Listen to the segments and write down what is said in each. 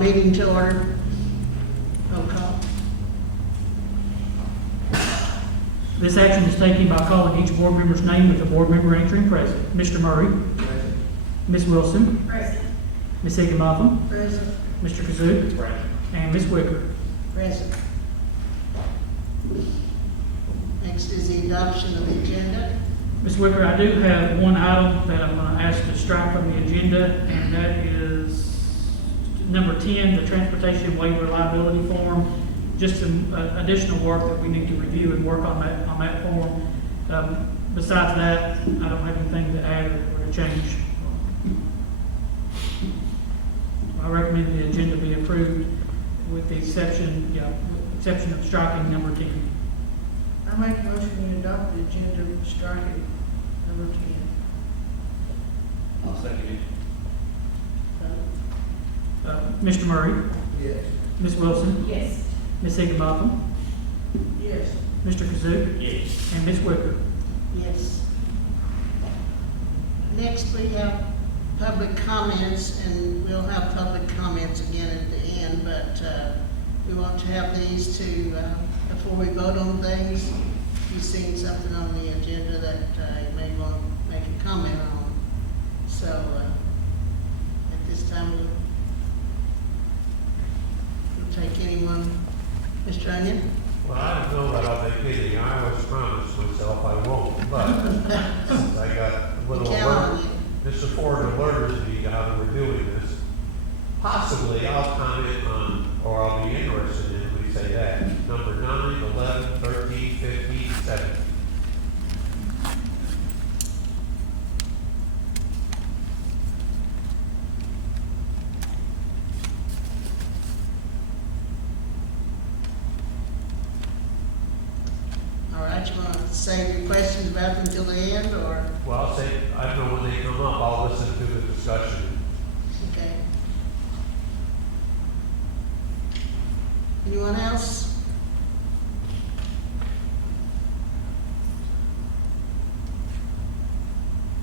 meeting to order. Roll call. This action is taken by calling each board member's name with the board member answering present. Mr. Murray. Present. Ms. Wilson. Present. Ms. Higginbotham. Present. Mr. Kazook. Present. And Ms. Wicker. Present. Next is the adoption of the agenda. Ms. Wicker, I do have one item that I'm going to ask to strike from the agenda, and that is number 10, the transportation waiver liability form. Just some additional work that we need to review and work on that form. Besides that, I don't have anything to add or to change. I recommend the agenda be approved with the exception of striking number 10. I make a motion to adopt the agenda, striking number 10. I'll second it. Mr. Murray, Yes. Ms. Wilson, Yes. Ms. Higginbotham, Yes. Mr. Kazook, Yes. and Ms. Wicker. Yes. Next, we have public comments, and we'll have public comments again at the end, but we want to have these to, before we vote on things, if you've seen something on the agenda that you may want to make a comment on. So, at this time, we'll take anyone. Mr. Onion? Well, I don't know that I'll make anything. I always promise myself I won't, but since I got a little Count on alert, you. Mr. Ford alerted me to how we're doing this. Possibly I'll comment on, or I'll be interested in, if we say that, number 9, 11, 13, 15, 17. All right, you want to save your questions about them until the end, or, Well, I'll say, I don't know when they come up, I'll listen to the discussion. okay? Anyone else?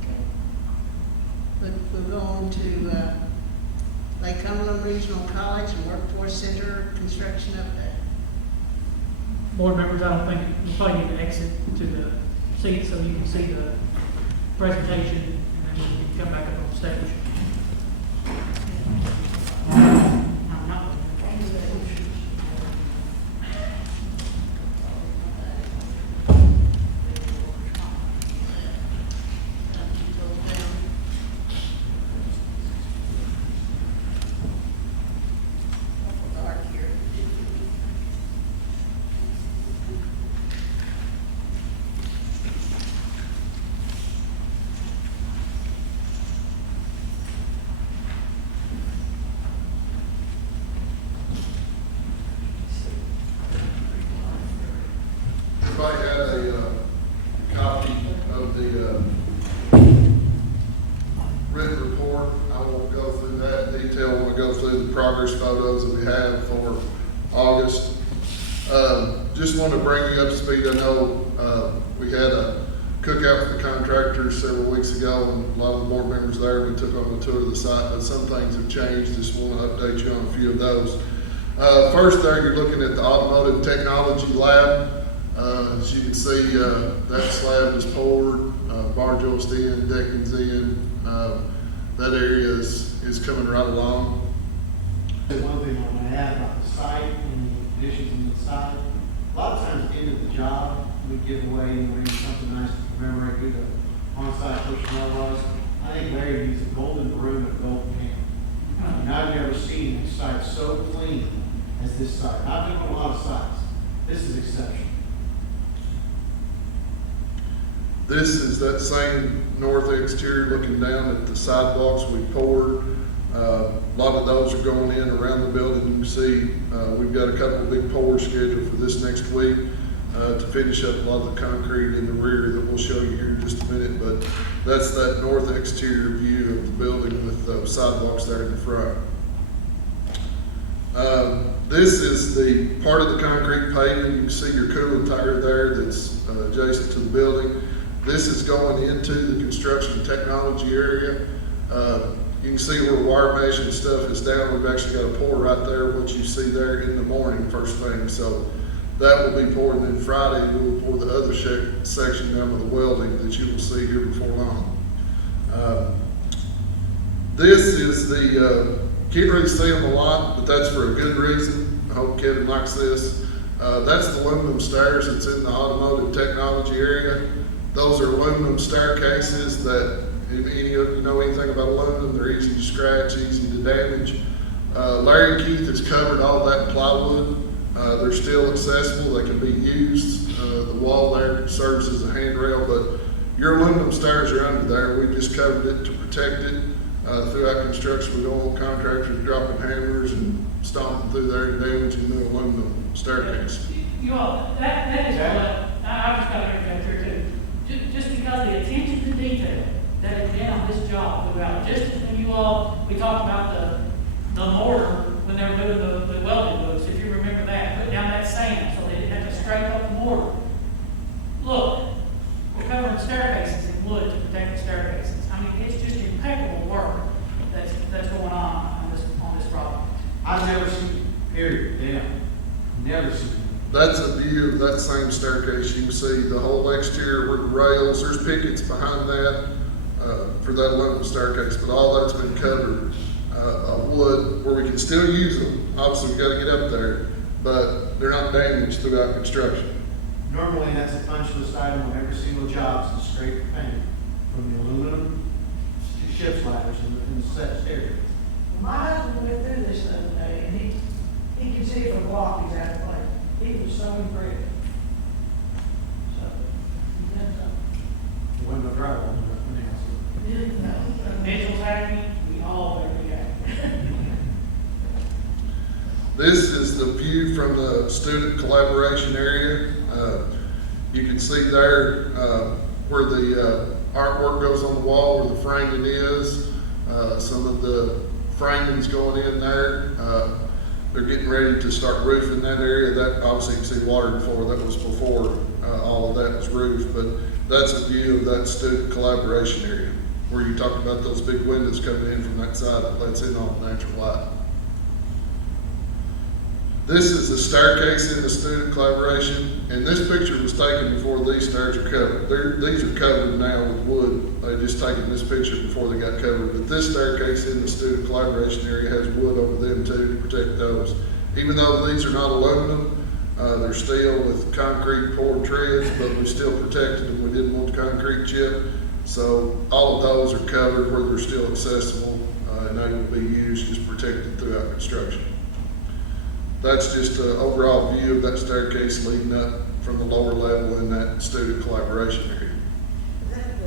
Okay. We'll go on to Lake Cumberland Regional College and Workforce Center construction update. Board members, I don't think, you probably need to exit to the seat so you can see the presentation, and then you can come back up on stage. Dark here. Everybody had a copy of the written report. I won't go through that in detail. I want to go through the progress photos that we have for August. Just want to bring you up to speed. I know we had a cookout with the contractors several weeks ago, and a lot of the board members there. We took on a tour of the site, but some things have changed. Just want to update you on a few of those. First there, you're looking at the Automotive Technology Lab. As you can see, that slab is poured, bar joist in, decking's in. That area is coming right along. One thing I want to add about the site and the conditions on the site, a lot of times at the end of the job, we give away maybe something nice to commemorate who the on-site personnel was. I think Larry used a golden broom and a golden hand. And I've never seen a site so clean as this site. I've been on a lot of sites. This is exceptional. This is that same north exterior looking down at the sidewalks we poured. A lot of those are going in around the building. You can see we've got a couple of big pours scheduled for this next week to finish up a lot of the concrete in the rear that we'll show you here in just a minute. But that's that north exterior view of the building with sidewalks there in the front. This is the part of the concrete paving. You can see your cooling tower there that's adjacent to the building. This is going into the construction technology area. You can see where wire mesh and stuff is down. We've actually got a pour right there, what you see there in the morning, first thing. So that will be poured, and then Friday we will pour the other section down with the welding that you will see here before long. This is the, can't really see them a lot, but that's for a good reason. I hope Kevin likes this. That's the aluminum stairs that's in the automotive technology area. Those are aluminum staircases that, if any of you know anything about aluminum, they're easy to scratch, easy to damage. Larry Keith has covered all that plywood. They're still accessible, they can be used. The wall there serves as a handrail, but your aluminum stairs are under there. We just covered it to protect it. Throughout construction, we don't want contractors dropping hammers and stomping through there and damaging the aluminum staircase. You all, that is what, I just gotta interject here too. Just because the attention to detail that is been on this job throughout, just when you all, we talked about the mortar when they were doing the welding booths, if you remember that, put down that sand so they didn't have to scrape up the mortar. Look, we're covering staircases in wood to protect the staircases. I mean, it's just impeccable work that's going on this project. I've never seen, period, yeah, never seen. That's a view of that same staircase. You can see the whole exterior with rails. There's pickets behind that for that aluminum staircase, but all that's been covered of wood where we can still use them. Obviously, we got to get up there, but they're not damaged throughout construction. Normally, that's a punch list item on every single job, is to scrape the paint from the aluminum ship's ladders and the set stairs. My husband went through this the other day, and he could see from a block he's out of place. He was so impressed. So, he done something. There wasn't no drywall on that one house. Mitchell's happy, we all better be happy. This is the view from the student collaboration area. You can see there where the artwork goes on the wall, where the framing is. Some of the framing's going in there. They're getting ready to start roofing that area. That obviously you can see water before. That was before all of that was roofed, but that's a view of that student collaboration area where you talked about those big windows coming in from that side that lets in all the natural light. This is the staircase in the student collaboration, and this picture was taken before these stairs are covered. These are covered now with wood. They just taken this picture before they got covered. But this staircase in the student collaboration area has wood over them too to protect those. Even though these are not aluminum, they're steel with concrete poured treads, but we still protected them. We didn't want the concrete chip. So all of those are covered where they're still accessible and able to be used, just protected throughout construction. That's just an overall view of that staircase leading up from the lower level in that student collaboration area. Is that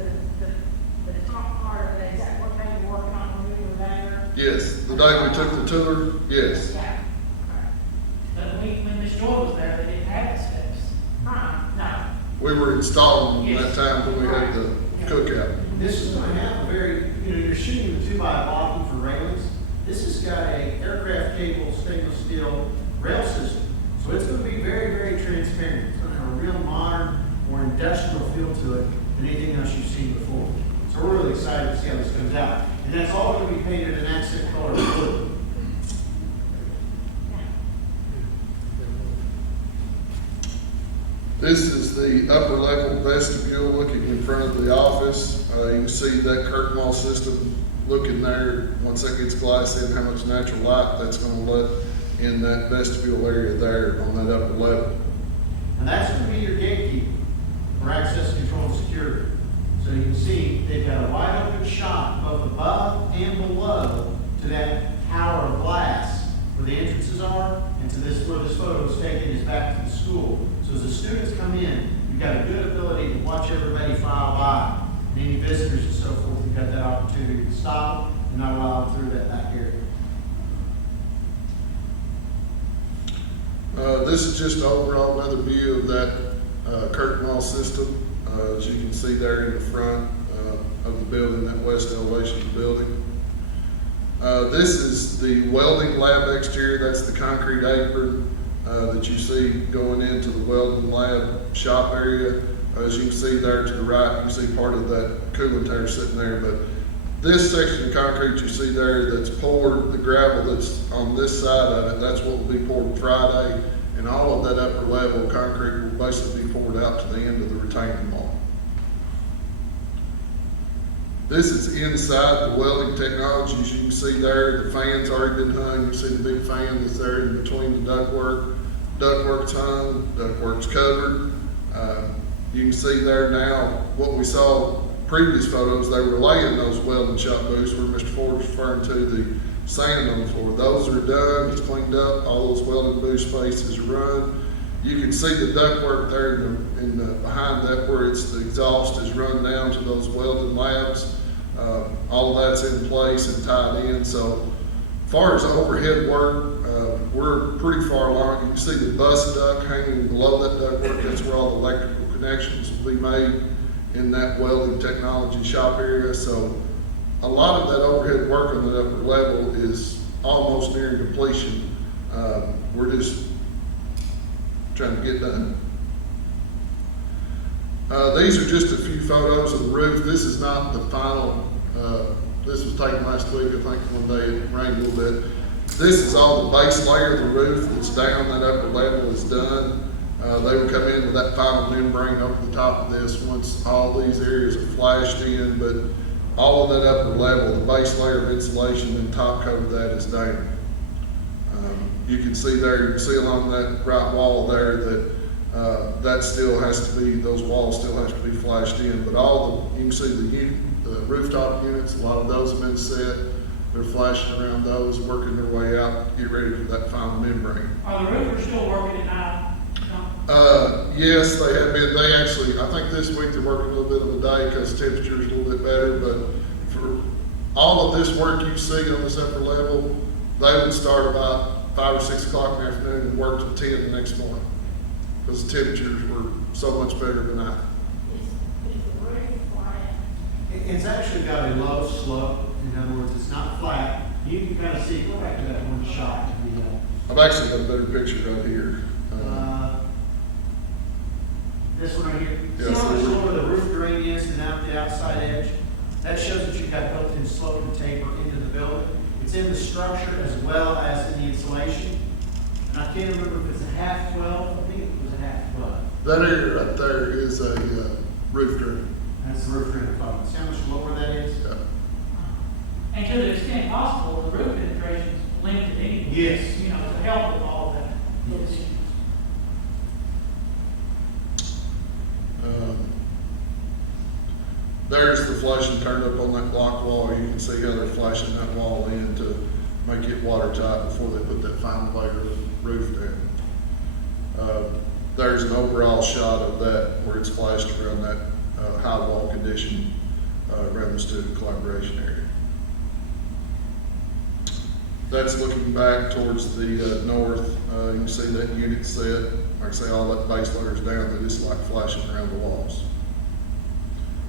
the top part of it, is that what they were working on when we were there? Yes, the day we took the tour, yes. Yeah. But when Miss Joy was there, they didn't have the steps. No. We were installing them that time when we had the cookout. This is gonna have a very, you're shooting a 2x blocking for railings. This has got a aircraft cable stainless steel rail system. So it's gonna be very, very transparent. It's gonna have a real modern, more industrial feel to it than anything else you've seen before. So we're really excited to see how this comes out. And that's all gonna be painted an accent color of blue. This is the upper level vestibule looking in front of the office. You can see that curtain wall system looking there. Once that gets glass in, how much natural light that's going to let in that vestibule area there on that upper level. And that's gonna be your gatekeeper for access control and security. So you can see they've got a wide open shot both above and below to that tower of glass where the entrances are, and to this, where this photo is taken is back to the school. So as the students come in, you've got a good ability to watch everybody file by. And any visitors and so forth, you've got that opportunity to stop them and not allow them through that back area. This is just overall another view of that curtain wall system. As you can see there in the front of the building, that west elevation of the building. This is the welding lab exterior. That's the concrete apron that you see going into the welding lab shop area. As you can see there to the right, you can see part of that cooling tower sitting there, but this section of concrete you see there that's poured, the gravel that's on this side of it, that's what will be poured Friday. And all of that upper level concrete will basically be poured out to the end of the retaining wall. This is inside the welding technologies. You can see there, the fan's already been hung. You can see the big fan that's there in between the ductwork. Ductwork's hung, ductwork's covered. You can see there now what we saw previous photos, they were laying those welding shop booths where Mr. Ford was referring to the sand on the floor. Those are done, it's cleaned up, all those welding booth spaces are run. You can see the ductwork there behind that where it's the exhaust is run down to those welding labs. All of that's in place and tied in. So as far as overhead work, we're pretty far along. You can see the bus duct hanging below that ductwork. That's where all the electrical connections will be made in that welding technology shop area. So a lot of that overhead work on the upper level is almost nearing completion. We're just trying to get done. These are just a few photos of the roof. This is not the final. This was taken last week. I think one day it rained a little bit. This is all the base layer of the roof that's down. That upper level is done. They will come in with that final membrane over the top of this once all these areas are flashed in, but all of that upper level, the base layer of insulation and top coat of that is down. You can see there, you can see along that right wall there that that still has to be, those walls still have to be flashed in, but all the, you can see the rooftop units, a lot of those have been set. They're flashing around those, working their way out to get ready for that final membrane. Are the roofers still working at night? Yes, they have been. They actually, I think this week they're working a little bit of a day because the temperature is a little bit better, but for all of this work you see on this upper level, they would start about 5 or 6 o'clock in the afternoon and work till 10 the next morning because the temperatures were so much better than that. It's actually got a low slope. In other words, it's not flat. You can kind of see, go back to that one shot. I've actually got a better picture right here. This one right here. Yes, See how much sir. lower the roof drain is and out the outside edge? That shows that you've got built-in slope and taper into the building. It's in the structure as well as in the insulation. And I can't remember if it's a half 12. I think it was a half 12. That area right there is a roof drain. That's the roof drain above. See how much lower that is? Yeah. And to the extent possible, the roof penetration is limited anyway. Yes. You know, to help with all of that. Yes. There's the flashing turned up on that block wall. You can see how they're flashing that wall in to make it watertight before they put that final layer of roof down. There's an overall shot of that where it's flashed around that high wall condition around the student collaboration area. That's looking back towards the north. You can see that unit set. Like I say, all that base layer's down. They just like flashing around the walls.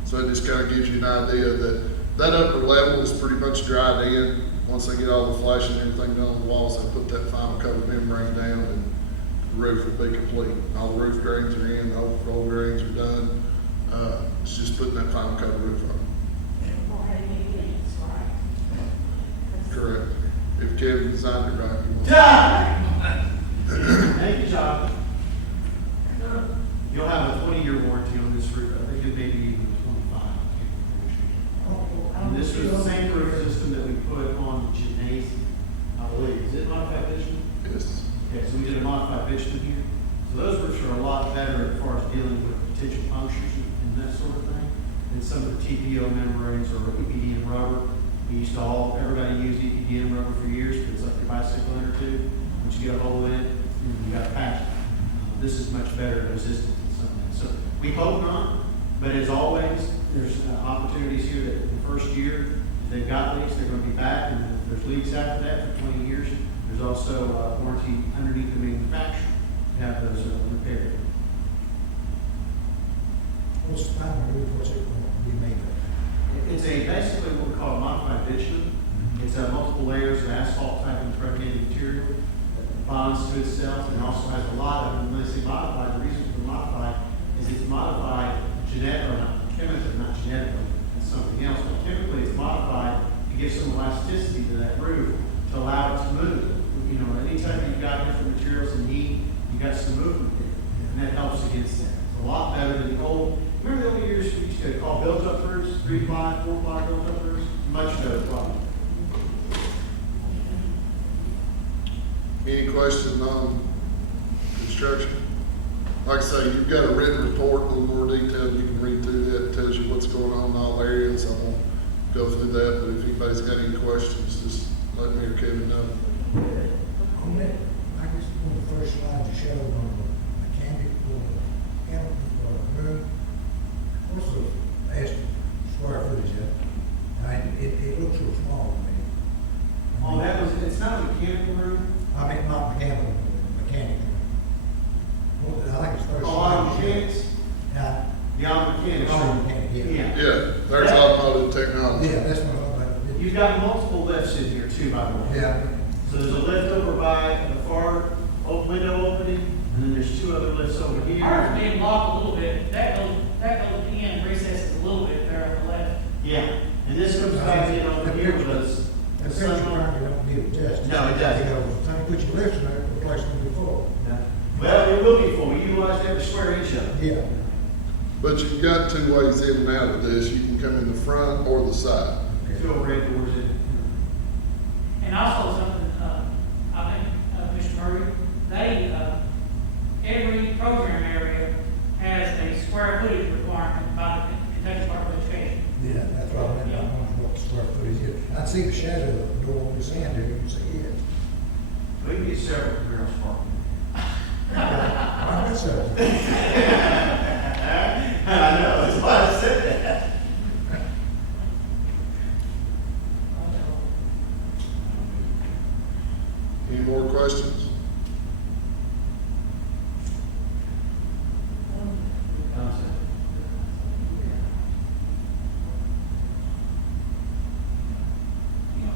So it just kind of gives you an idea that that upper level is pretty much dried in. Once they get all the flashing and everything done on the walls, they put that final coat of membrane down and the roof will be complete. All the roof drains are in, the overflow drains are done. It's just putting that final coat of roof on. Correct. If Kevin designed it right, he won't. Thank you, John. You'll have a 20-year warranty on this roof. I think it may be even 25. And this was the same roof system that we put on the gymnasium, I believe. Is it modified bitumen? Yes. Okay, so we did a modified bitumen here. So those roofs are a lot better as far as dealing with potential punctures and that sort of thing than some of the TPO membranes or EPDM rubber. We used to everybody used EPDM rubber for years, but it's like your bicycle inner tube. Once you get a hole in it, you got to patch it. This is much better resistant than something. So we hope not, but as always, there's opportunities here that the first year, if they've got leaks, they're going to be back, and if there's leaks after that for 20 years, there's also warranty underneath the manufacturer to have those repaired. What's the final roof, what's it going to be made of? It's basically what we call a modified bitumen. It's multiple layers of asphalt type impregnated material that bonds to itself and also has a lot of, when they say modified, the reason for the modified is it's modified chemically, not genetically. And something else, but typically it's modified to give some elasticity to that roof to allow it to move. You know, anytime you've got different materials in need, you've got some movement there, and that helps against that. It's a lot better than the old, remember the old years we used to call built-up roofs, 3-ply, 4-ply built-up roofs? Much better product. Any questions on construction? Like I say, you've got a written report, a little more detailed, you can read through that, it tells you what's going on in all areas, I won't go through that, but if anybody's got any questions, just let me or Kevin know. On that, I guess one of the first slides you showed on the mechanic, room, what's the estimate, square footage of it? It looks real small to me. Oh, that was, it's not a mechanical room? I mean, not mechanical, mechanic. Well, I think it's first. Oh, auto mechanics? Yeah. The auto mechanics. Auto mechanic, yeah. Yeah, there's automotive technology. Yeah, that's what I'm about. You've got multiple lifts in here too, by the way. Yeah. So there's a lift over by the far window opening, and then there's 2 other lifts over here. Ours being blocked a little bit, that goes in, recesses a little bit there on the left. Yeah, and this comes back in over here with us. The picture probably don't need adjusted. No, it doesn't. You know, time you put your lifts in there, replace them before. Well, it will be full, we utilize every square inch of it. Yeah. But you've got 2 ways in and out of this, you can come in the front or the side. Two overhead doors in. And also something, I think, Mr. Murray, they, every program area has a square footage requirement by the Kentucky Department of Education. Yeah, that's what I meant, I wondered what the square footage is. I see the shadow of the door on the sand there, you can see it. We can get several Camaro Spark. I guess so. I know, that's why I said that. Any more questions?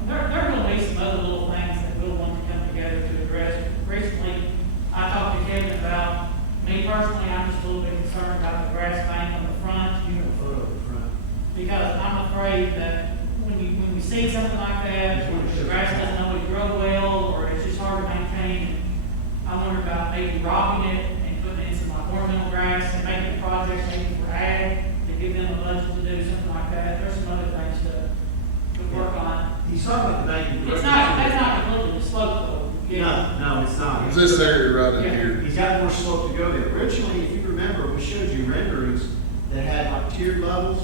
There are gonna be some other little things that we'll want to come together to address. Recently, I talked to Kevin about, me personally, I'm just a little bit concerned about the grass bank on the front. You have a photo of the front. Because I'm afraid that when we see something like that, the grass doesn't always grow well, or it's just hard to maintain, I wonder about maybe rocking it and putting in some like ornamental grass and making a project maybe for ag, to give them a budget to do something like that. There's some other things to work on. He's talking about the bank. It's not, that's not completely the slope though. No, it's not. It's this area right in Yeah. here. He's got more slope to go there. Originally, if you remember, we showed you renderings that had like tiered levels,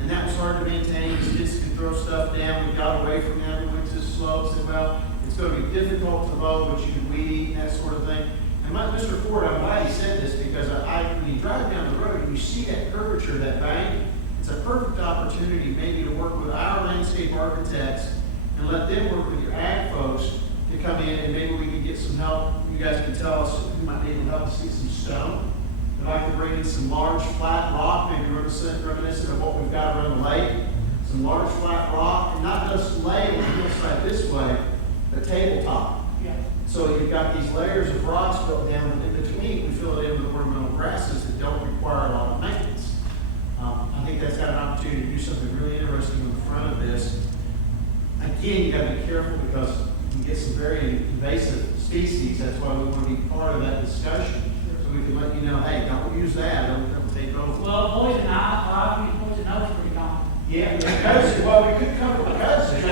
and that was hard to maintain. Kids could throw stuff down. We got away from that. We went to the slope, said, well, it's going to be difficult to mow, but you can weed eat and that sort of thing. And Mr. Ford, I'm glad he said this, because when you drive down the road and you see that curvature of that bank, it's a perfect opportunity maybe to work with our landscape architects and let them work with your ag folks to come in, and maybe we can get some help. You guys can tell us who might need help to see some stone. I'd like to bring in some large flat rock, maybe reminiscent of what we've got around the lake. Some large flat rock, and not just lay on the hillside this way, but tabletop. Yeah. So you've got these layers of rocks built down, and in between, we fill it in with ornamental grasses that don't require a lot of maintenance. I think that's got an opportunity to do something really interesting on the front of this. Again, you gotta be careful, because you get some very invasive species. That's why we want to be part of that discussion, so we can let you know, hey, don't use that, don't take over. Well, poison ivy, poison oak's pretty common. Yeah, because, well, we could cover the cuts. Mr.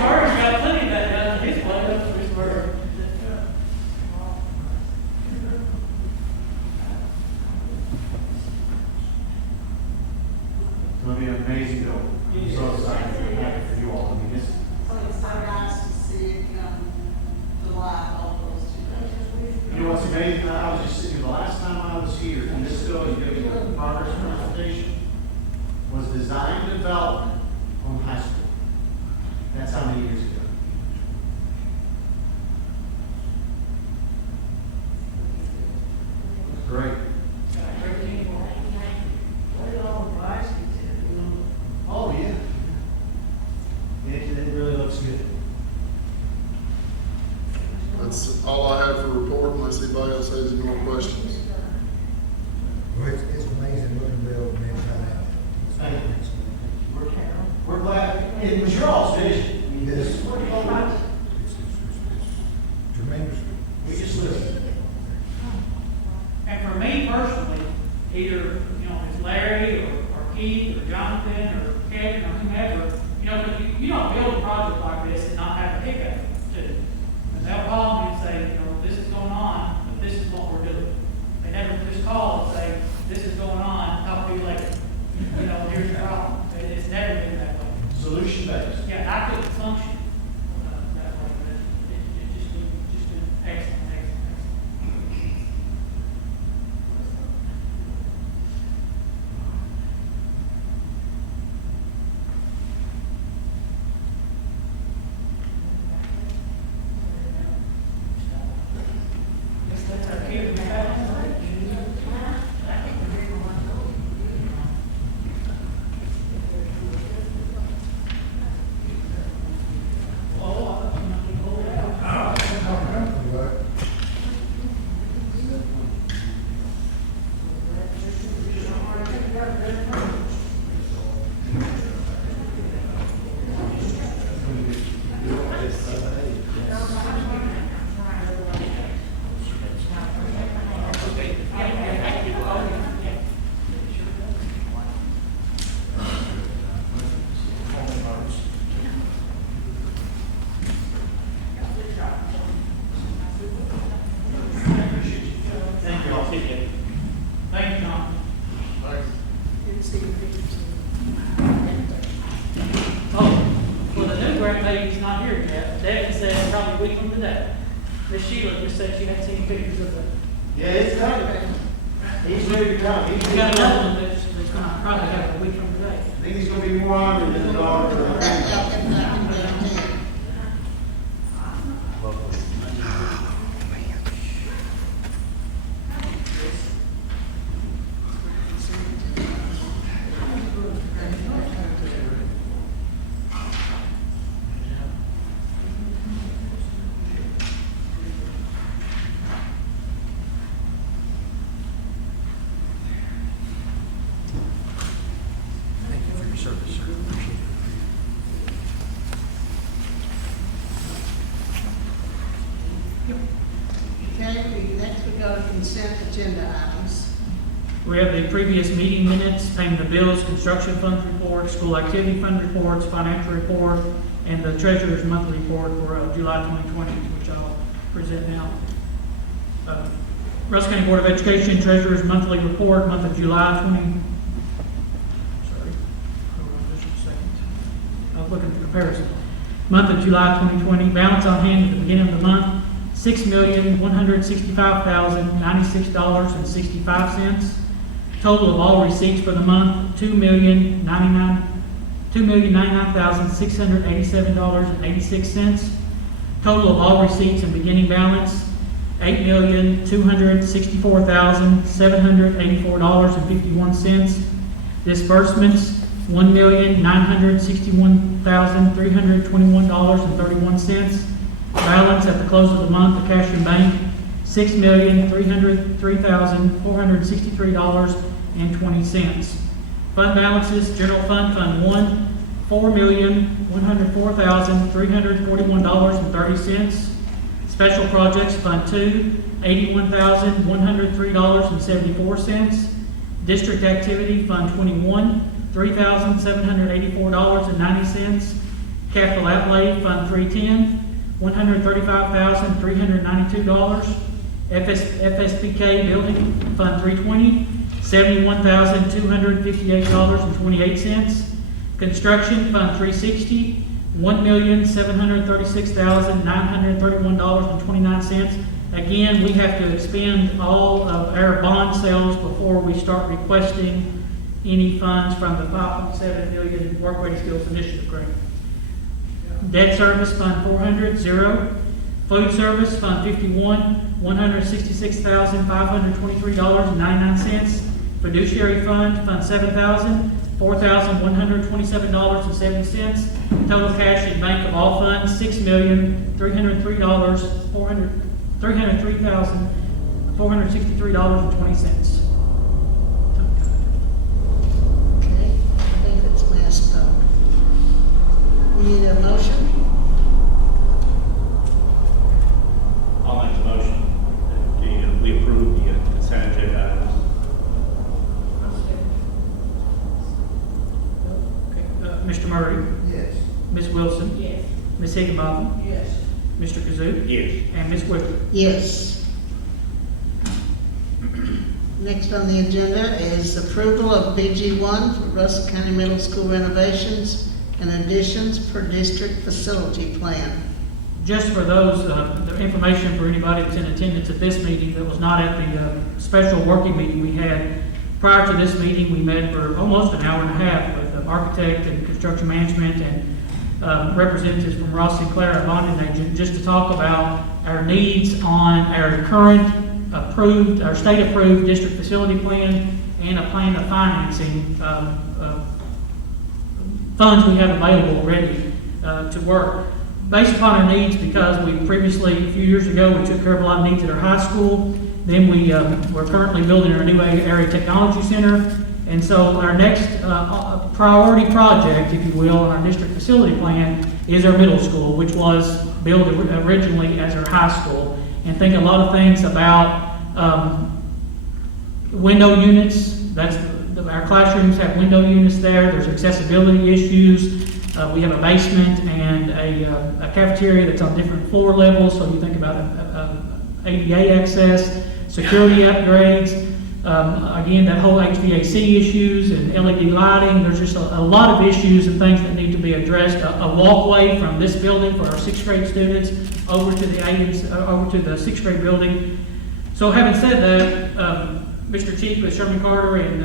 Murray's got plenty of that down in his place, that's Mr. Murray. It's going to be an amazing building. I'm so excited for you all. I mean, this, So it's so nice to see it come to life, all those two. you know what's amazing? I was just sitting here, the last time I was here, and this building, giving a progress presentation, was design development on high school. That's how many years ago. Great. Oh, yeah. It really looks good. That's all I have for says any more questions. Well, it's amazing looking well when it's right out. Thank you. We're glad, it was your all's vision. I mean, this is what you're all about. It's tremendous. We just listened. And for me personally, either, you know, if it's Larry or Keith or Jonathan or Kevin or whomever, you know, you don't build a project like this and not have a hiccup too. And they'll call me and say, you know, this is going on, but this is what we're doing. They never just call and say, this is going on, talk to you later. You know, here's the problem. It's never been that way. Solution based. Yeah, I couldn't function that way, but it just been excellent, excellent. Thank you all. Thank you, John. Didn't see the pictures. Oh, well, the new grandbaby's not here yet. Devin said probably a week from today. Miss Sheila just said she hadn't seen pictures of the, Yeah, it's coming. He's ready to come. we got another one that's gonna probably have a week from today. I think he's gonna be more honored than the daughter. That helped him down there. Thank you for your service, sir. Appreciate it. Okay, next we go to consent agenda items. We have the previous meeting minutes, payment of bills, construction funds report, school activity fund reports, financial report, and the treasurer's monthly report for July 2020, which I'll present now. Russell County Board of Education Treasurer's monthly report, month of July 20. Sorry, hold on just a second. I was looking for comparison. Month of July 2020, balance on hand at the beginning of the month, $6,165,096.65. Total of all receipts for the month, $2,099,687.86. Total of all receipts and beginning balance, $8,264,784.51. Disbursements, $1,961,321.31. Balance at the close of the month, the cash in bank, $6,303,463.20. Fund balances, general fund, Fund 1, $4,104,341.30. Special projects, Fund 2, $81,103.74. District activity, Fund 21, $3,784.90. Capital outlay, Fund 310, $135,392. FSBK building, Fund 320, $71,258.28. Construction, Fund 360, $1,736,931.29. Again, we have to expend all of our bond sales before we start requesting any funds from the $5.7 million Work Ready Skills Initiative grant. Debt service, Fund 400, $0. Food service, Fund 51, $166,523.99. Fiduciary fund, Fund 7,000, $4,127.70. Total cash in bank of all funds, $6,303,403,000. $463.20. Okay, I think it's messed up. We need a motion? I'll make the motion that we approve the consent agenda items. Mr. Murray, Yes. Ms. Wilson, Yes. Ms. Higginbotham, Yes. Mr. Kazook, Yes. and Ms. Whipple. Yes. Next on the agenda is approval of BG1 for Russell County Middle School renovations and additions per district facility plan. Just for those, the information for anybody that's in attendance at this meeting that was not at the special working meeting we had. Prior to this meeting, we met for almost an hour and a half with the architect and construction management and representatives from Ross Sinclair, our bonding agent, just to talk about our needs on our current approved, our state-approved district facility plan and a plan of financing funds we have available already to work. Based upon our needs, because we previously, a few years ago, we took care of a lot of needs at our high school. Then we're currently building our new area technology center. And so our next priority project, if you will, on our district facility plan is our middle school, which was built originally as our high school. And think a lot of things about window units. Our classrooms have window units there. There's accessibility issues. We have a basement and a cafeteria that's on different floor levels. So you think about ADA access, security upgrades, again, that whole HVAC issues and LED lighting. There's just a lot of issues and things that need to be addressed. A walkway from this building for our sixth grade students over to the sixth grade building. So having said that, Mr. Chief with Sherman Carter and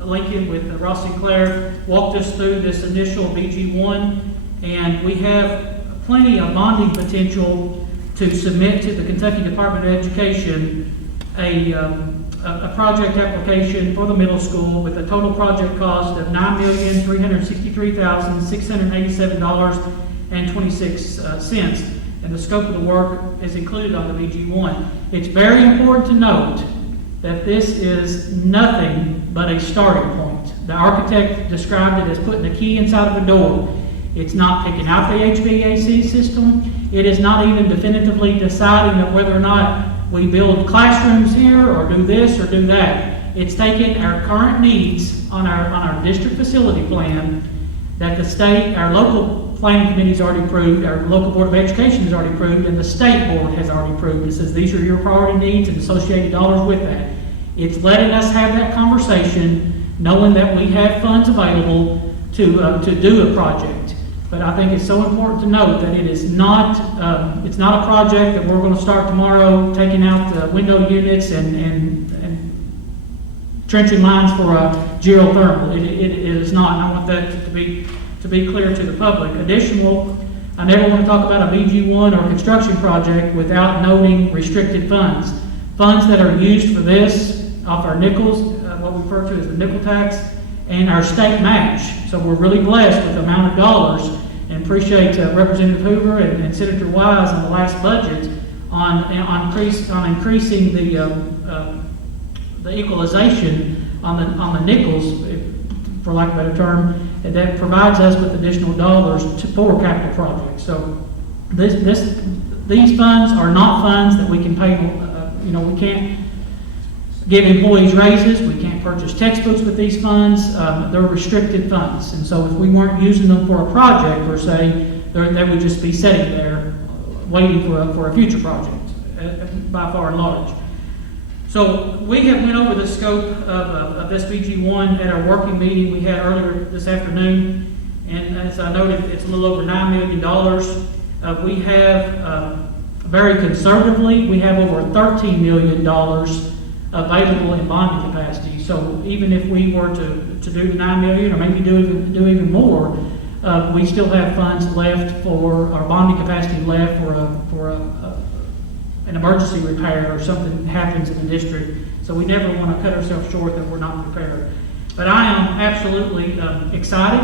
Lincoln with Ross Sinclair walked us through this initial BG1, and we have plenty of bonding potential to submit to the Kentucky Department of Education a project application for the middle school with a total project cost of $9,363,687.26. And the scope of the work is included on the BG1. It's very important to note that this is nothing but a starting point. The architect described it as putting a key inside of a door. It's not picking out the HVAC system. It is not even definitively deciding that whether or not we build classrooms here or do this or do that. It's taking our current needs on our district facility plan that the state, our local planning committee's already approved, our local board of education has already approved, and the state board has already approved. It says these are your priority needs and associated dollars with that. It's letting us have that conversation, knowing that we have funds available to do a project. But I think it's so important to note that it is not, it's not a project that we're going to start tomorrow taking out the window units and trenching lines for a geothermal. It is not, and I want that to be clear to the public. Additional, I never want to talk about a BG1 or construction project without noting restricted funds. Funds that are used for this off our nickels, what we refer to as the nickel tax, and our state match. So we're really blessed with the amount of dollars, and appreciate Representative Hoover and Senator Wise in the last budget on increasing the equalization on the nickels, for lack of a better term, that provides us with additional dollars for capital projects. So these funds are not funds that we can pay. We can't give employees raises. We can't purchase textbooks with these funds. They're restricted funds. And so if we weren't using them for a project per se, they would just be sitting there waiting for a future project, by far and large. So we have went over the scope of this BG1 at our working meeting we had earlier this afternoon. And as I noted, it's a little over $9 million. We have, very conservatively, we have over $13 million available in bonding capacity. So even if we were to do the $9 million or maybe do even more, we still have funds left for our bonding capacity left for an emergency repair or something happens in the district. So we never want to cut ourselves short that we're not prepared. But I am absolutely excited.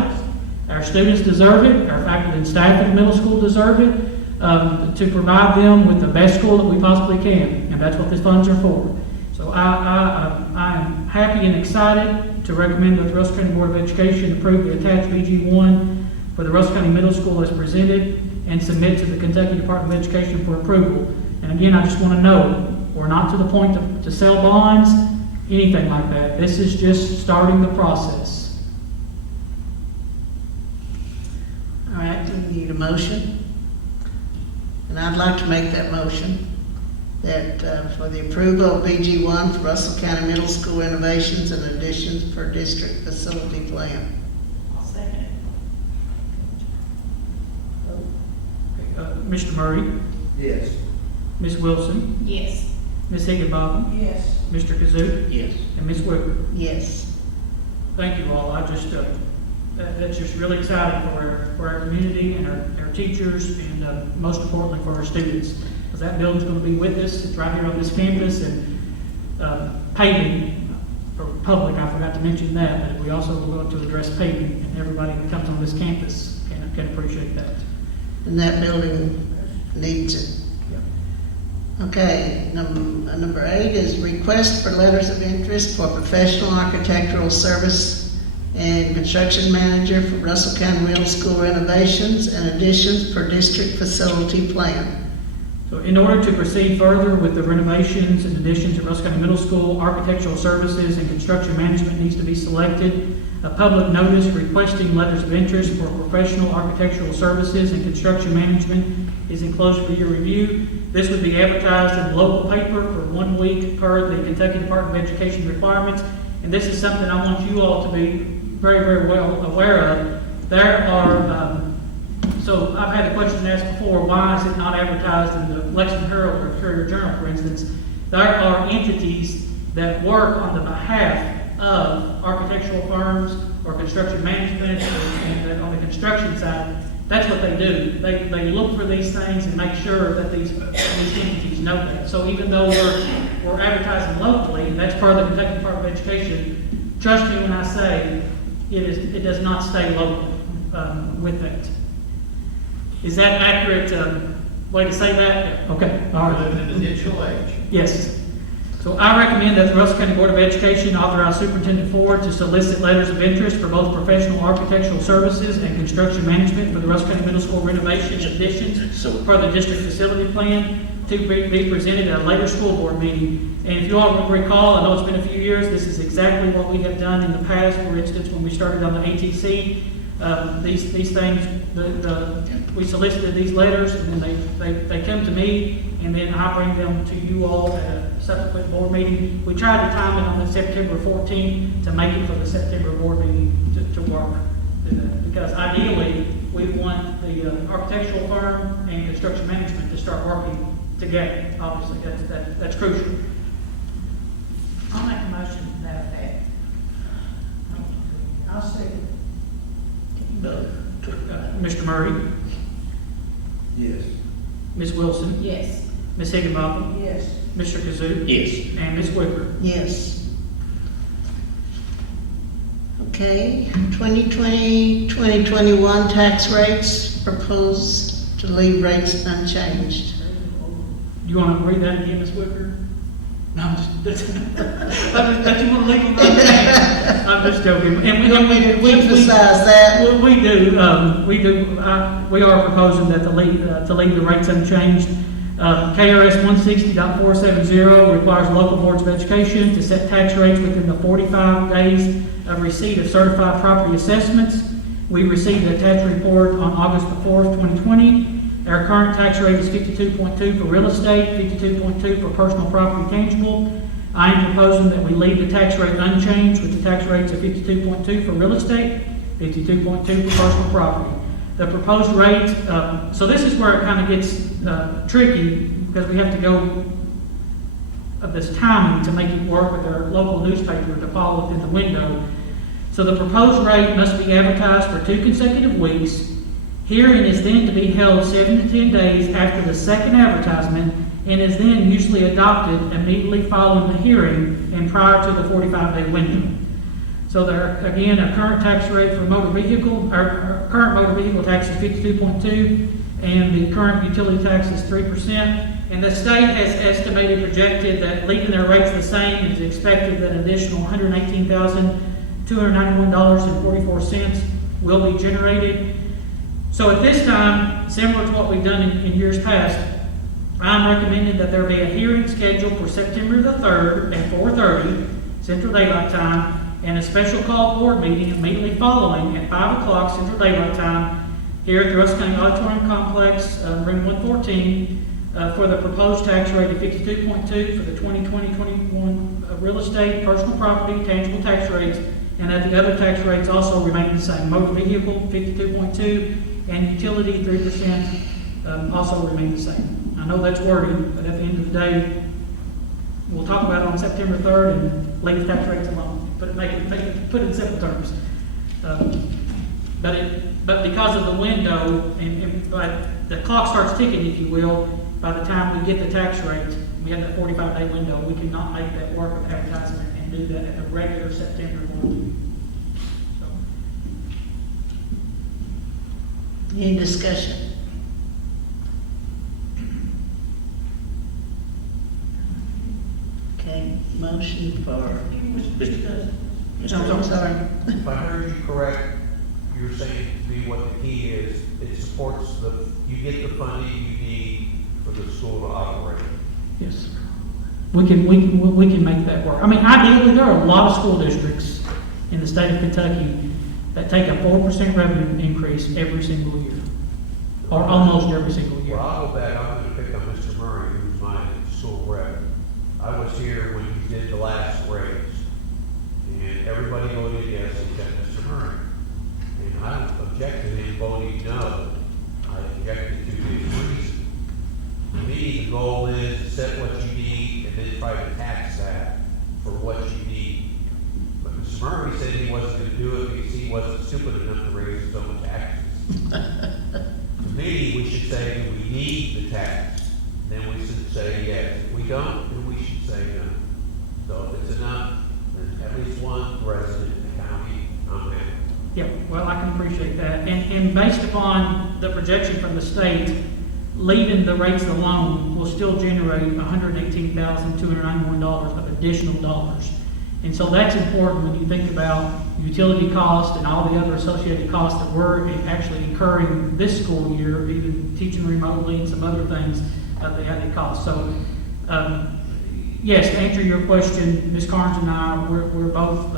Our students deserve it. Our faculty and staff at the middle school deserve it. To provide them with the best school that we possibly can. And That's what the funds are for. So I am happy and excited to recommend that the Russell County Board of Education approve the attached BG1 for the Russell County Middle School as presented and submit to the Kentucky Department of Education for approval. And again, I just want to know, we're not to the point to sell bonds, anything like that. This is just starting the process. All right, we need a motion. And I'd like to make that motion that for the approval of BG1 for Russell County Middle School renovations and additions per district facility plan. I'll second it. Mr. Murray, Yes. Ms. Wilson, Yes. Ms. Higginbotham, Yes. Mr. Kazook, Yes. and Ms. Whipper. Yes. Thank you all. I just, that's just really exciting for our community and our teachers and most importantly for our students. Because that building's going to be with us. It's right here on this campus and paving for public. I forgot to mention that, but we also are going to address paving and everybody that comes on this campus can appreciate that. And that building needs it. Okay, number 8 is request for letters of interest for professional architectural service and construction manager for Russell County Middle School renovations and additions per district facility plan. So in order to proceed further with the renovations and additions at Russell County Middle School, architectural services and construction management needs to be selected. A public notice requesting letters of interest for professional architectural services and construction management is enclosed for your review. This would be advertised in the local paper for 1 week per the Kentucky Department of Education requirements. And this is something I want you all to be very, very well aware of. There are, so I've had a question asked before, why is it not advertised in the Lexington Herald or Courier Journal, for instance? There are entities that work on the behalf of architectural firms or construction management, and on the construction side, that's what they do. They look for these things and make sure that these entities know that. So even though we're advertising locally, and that's part of the Kentucky Department of Education, trust me when I say it does not stay local with that. Is that accurate way to say that? Okay, all right. Living in the digital age. Yes. So I recommend that the Russell County Board of Education authorize Superintendent Ford to solicit letters of interest for both professional architectural services and construction management for the Russell County Middle School renovations additions for the district facility plan to be presented at a later school board meeting. And if you all will recall, I know it's been a few years, this is exactly what we have done in the past. For instance, when we started on the ATC, these things, we solicited these letters, and then they come to me, and then I bring them to you all at a subsequent board meeting. We tried to time it on the September 14th to make it for the September board meeting to work. Because ideally, we want the architectural firm and construction management to start working together. Obviously, that's crucial. I'll make a motion to that effect. I'll second Mr. Murray, Yes. Ms. Wilson, Yes. Ms. Higginbotham, it. Yes. Mr. Kazook. Yes. And Ms. Whipper. Yes. Okay, 2020-2021 tax rates proposed to leave rates unchanged. Do you want to read that again, Ms. Whipper? No, I'm just, that's you want to leave them right? I'm just joking. And You want me to emphasize that? we are proposing that to leave the rates unchanged. KRS 160.470 requires local boards of education to set tax rates within the 45 days of receipt of certified property assessments. We received a tax report on August the 4th, 2020. Our current tax rate is 52.2 for real estate, 52.2 for personal property tangible. I am proposing that we leave the tax rate unchanged with the tax rates of 52.2 for real estate, 52.2 for personal property. The proposed rate, so this is where it kind of gets tricky, because we have to go of this timing to make it work with our local newspaper to fall within the window. So the proposed rate must be advertised for 2 consecutive weeks. Hearing is then to be held 7 to 10 days after the second advertisement and is then usually adopted immediately following the hearing and prior to the 45-day window. So there, again, a current tax rate for motor vehicle, our current motor vehicle tax is 52.2, and the current utility tax is 3%. And the state has estimated, projected that leaving their rates the same is expected that an additional $118,291.44 will be generated. So at this time, similar to what we've done in years past, I'm recommending that there be a hearing scheduled for September the 3rd at 4:30 Central Daylight Time, and a special call board meeting immediately following at 5 o'clock Central Daylight Time here at the Russell County Auditorium Complex, room 114, for the proposed tax rate of 52.2 for the 2020-21 real estate, personal property, tangible tax rates, and that the other tax rates also remain the same. Motor vehicle, 52.2, and utility, 3%, also remain the same. I know that's wordy, but at the end of the day, we'll talk about it on September 3rd and leave the tax rates alone. Put it in simple terms. But because of the window, but the clock starts ticking, if you will, by the time we get the tax rate, we have that 45-day window. We cannot make that work with advertisement and do that at the regular September 1. Any discussion? Okay, motion for, I'm sorry. If I heard you correct, you're saying to me what the key is, it supports you get the funding you need for the school to operate. Yes. We can make that work. I mean, ideally, there are a lot of school districts in the state of Kentucky that take a 4% revenue increase every single year, or almost every single year. Well, I'll go back, I'm gonna pick on Mr. Murray, who's my school rep. I was here when he did the last raise, and everybody voted yes except Mr. Murray. And I objected to him voting no. I objected to his reason. To me, the goal is to set what you need and then try to tax that for what you need. But Mr. Murray said he wasn't gonna do it because he wasn't stupid enough to raise his own taxes. To me, we should say, do we need the tax? Then we should say yes. If we don't, then we should say no. So if it's enough, then at least one resident in the county, I'm happy. Yeah, well, I can appreciate that. And based upon the projection from the state, leaving the rates alone will still generate $118,291 of additional dollars. And so that's important when you think about utility costs and all the other associated costs that we're actually incurring this school year, even teaching remotely and some other things that they have to cost. So, yes, to answer your question, Ms. Carnes and I, we're both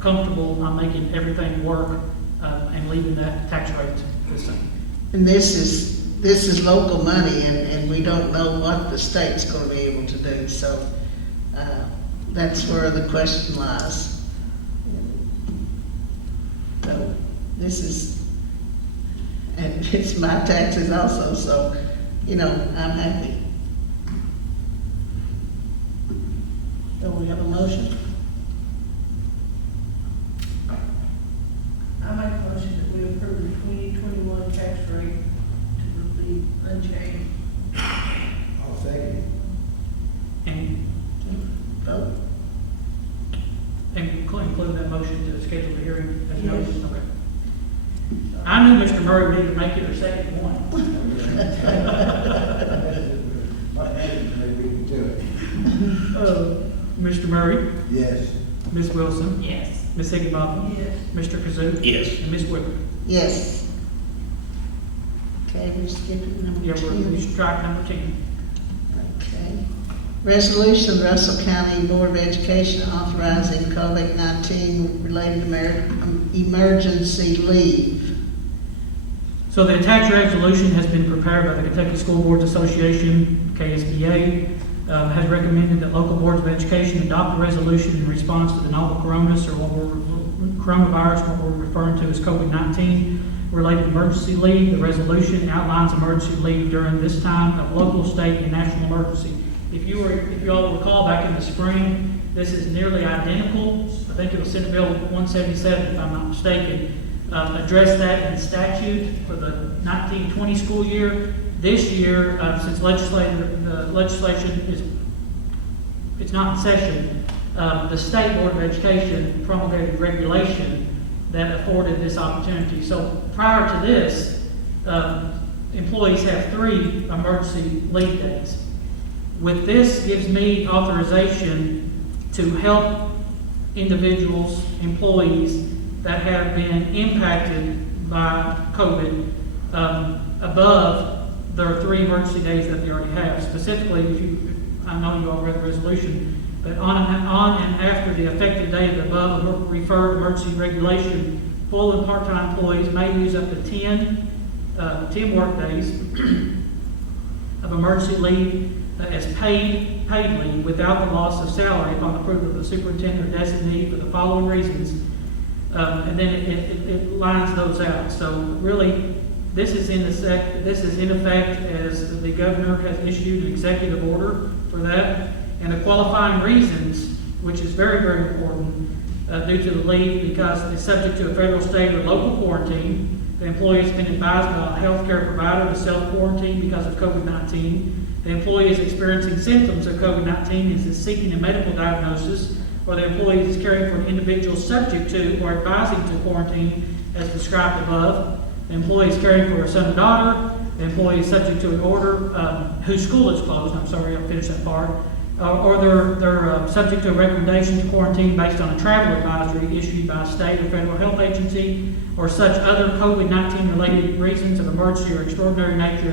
comfortable on making everything work and leaving that tax rate the same. And this is local money, and we don't know what the state's gonna be able to do, so, that's where the question lies. So, this is, and it's my taxes also, so, I'm happy. So we have a motion? I make a motion that we approve the 2021 tax rate to be unchanged. I'll second it. And Vote? include that motion to schedule the hearing as Yes. noticed. Okay. I knew Mr. Murray would either make it or second one. My hand, maybe we can do it. Mr. Murray, Yes. Ms. Wilson, Yes. Ms. Higginbotham, Yes. Mr. Kazook. Yes. And Ms. Whipper. Yes. Okay, we're skipping number Yeah, we 10. strike number 10. Okay. Resolution, Russell County Board of Education authorizing COVID-19 related emergency leave. So the attached resolution has been prepared by the Kentucky School Boards Association, KSBA, has recommended that local boards of education adopt a resolution in response to the novel coronavirus, or what we're referring to as COVID-19 related emergency leave. The resolution outlines emergency leave during this time of local, state, and national emergency. If you all recall back in the spring, this is nearly identical. I think it was Senate Bill 177, if I'm not mistaken, addressed that in statute for the 1920 school year. This year, since the legislation it's not in session, the State Board of Education promulgated regulation that afforded this opportunity. So prior to this, employees have 3 emergency leave days. With this, gives me authorization to help individuals, employees that have been impacted by COVID above their 3 emergency days that they already have. Specifically, I know you all read the resolution, but on and after the effective date of the above referred emergency regulation, full and part-time employees may use up to 10 work days of emergency leave as paid leave without the loss of salary upon approval of the superintendent or designee for the following reasons. And then it lines those out. So really, this is in effect as the governor has issued an executive order for that. And the qualifying reasons, which is very, very important, due to the leave because it's subject to a federal, state, or local quarantine. The employee has been advised by a healthcare provider to self-quarantine because of COVID-19. The employee is experiencing symptoms of COVID-19 and is seeking a medical diagnosis, or the employee is caring for an individual subject to or advising to quarantine as described above. The employee is caring for a son or daughter. The employee is subject to an order whose school is closed. I'm sorry, I'll finish that part. Or they're subject to a recommendation to quarantine based on a travel advisory issued by a state or federal health agency, or such other COVID-19 related reasons of emergency or extraordinary nature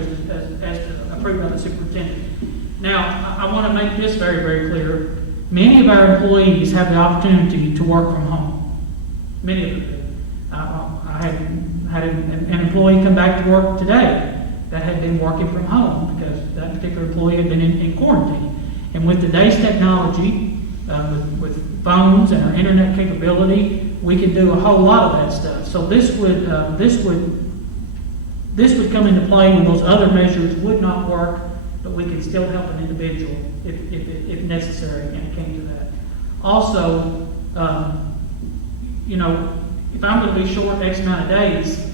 as approved by the superintendent. Now, I want to make this very, very clear. Many of our employees have the opportunity to work from home. Many of them do. I had an employee come back to work today that had been working from home because that particular employee had been in quarantine. And with today's technology, with phones and our internet capability, we can do a whole lot of that stuff. So this would come into play when those other measures would not work, but we can still help an individual if necessary, and it came to that. Also, if I'm going to be short X amount of days,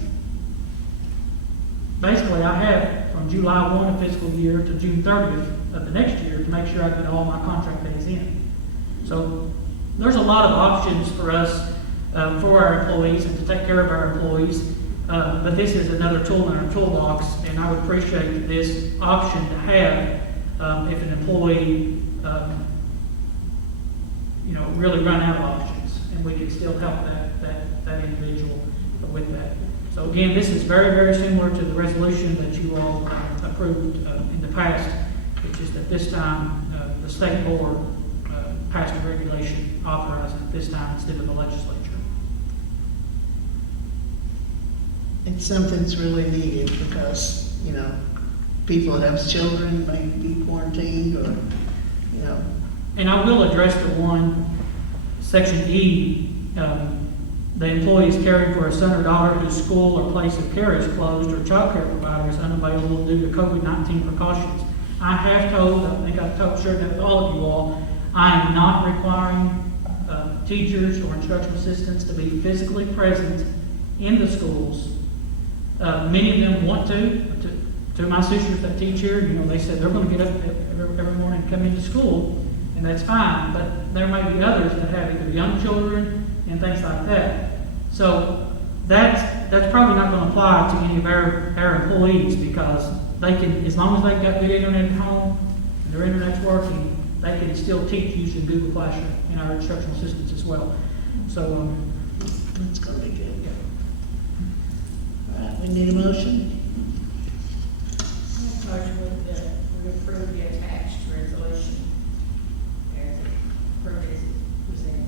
basically I have from July 1 of fiscal year to June 30th of the next year to make sure I get all my contract days in. So there's a lot of options for us, for our employees and to take care of our employees. But this is another tool in our toolbox, and I would appreciate this option to have if an employee, really run out of options, and we can still help that individual with that. So again, this is very, very similar to the resolution that you all approved in the past. It's just that this time the state board passed a regulation authorizing it this time instead of the legislature. It's something that's really needed because, people that have children may be quarantined or, And I will address the one, Section E, the employee is caring for a son or daughter whose school or place of care is closed or child care provider is unavailable due to COVID-19 precautions. I have told, I think I've shared that with all of you all, I am not requiring teachers or instructional assistants to be physically present in the schools. Many of them want to my sisters that teach here, they said they're going to get up every morning and come into school, and that's fine, but there may be others that have either young children and things like that. So that's probably not going to apply to any of our employees because they can, as long as they've got good internet at home and their internet's working, they can still teach using Google Classroom and our instructional assistants as well. So that's going to be good. All right, we need a motion. Motion that we approve the attached resolution as approved as presented.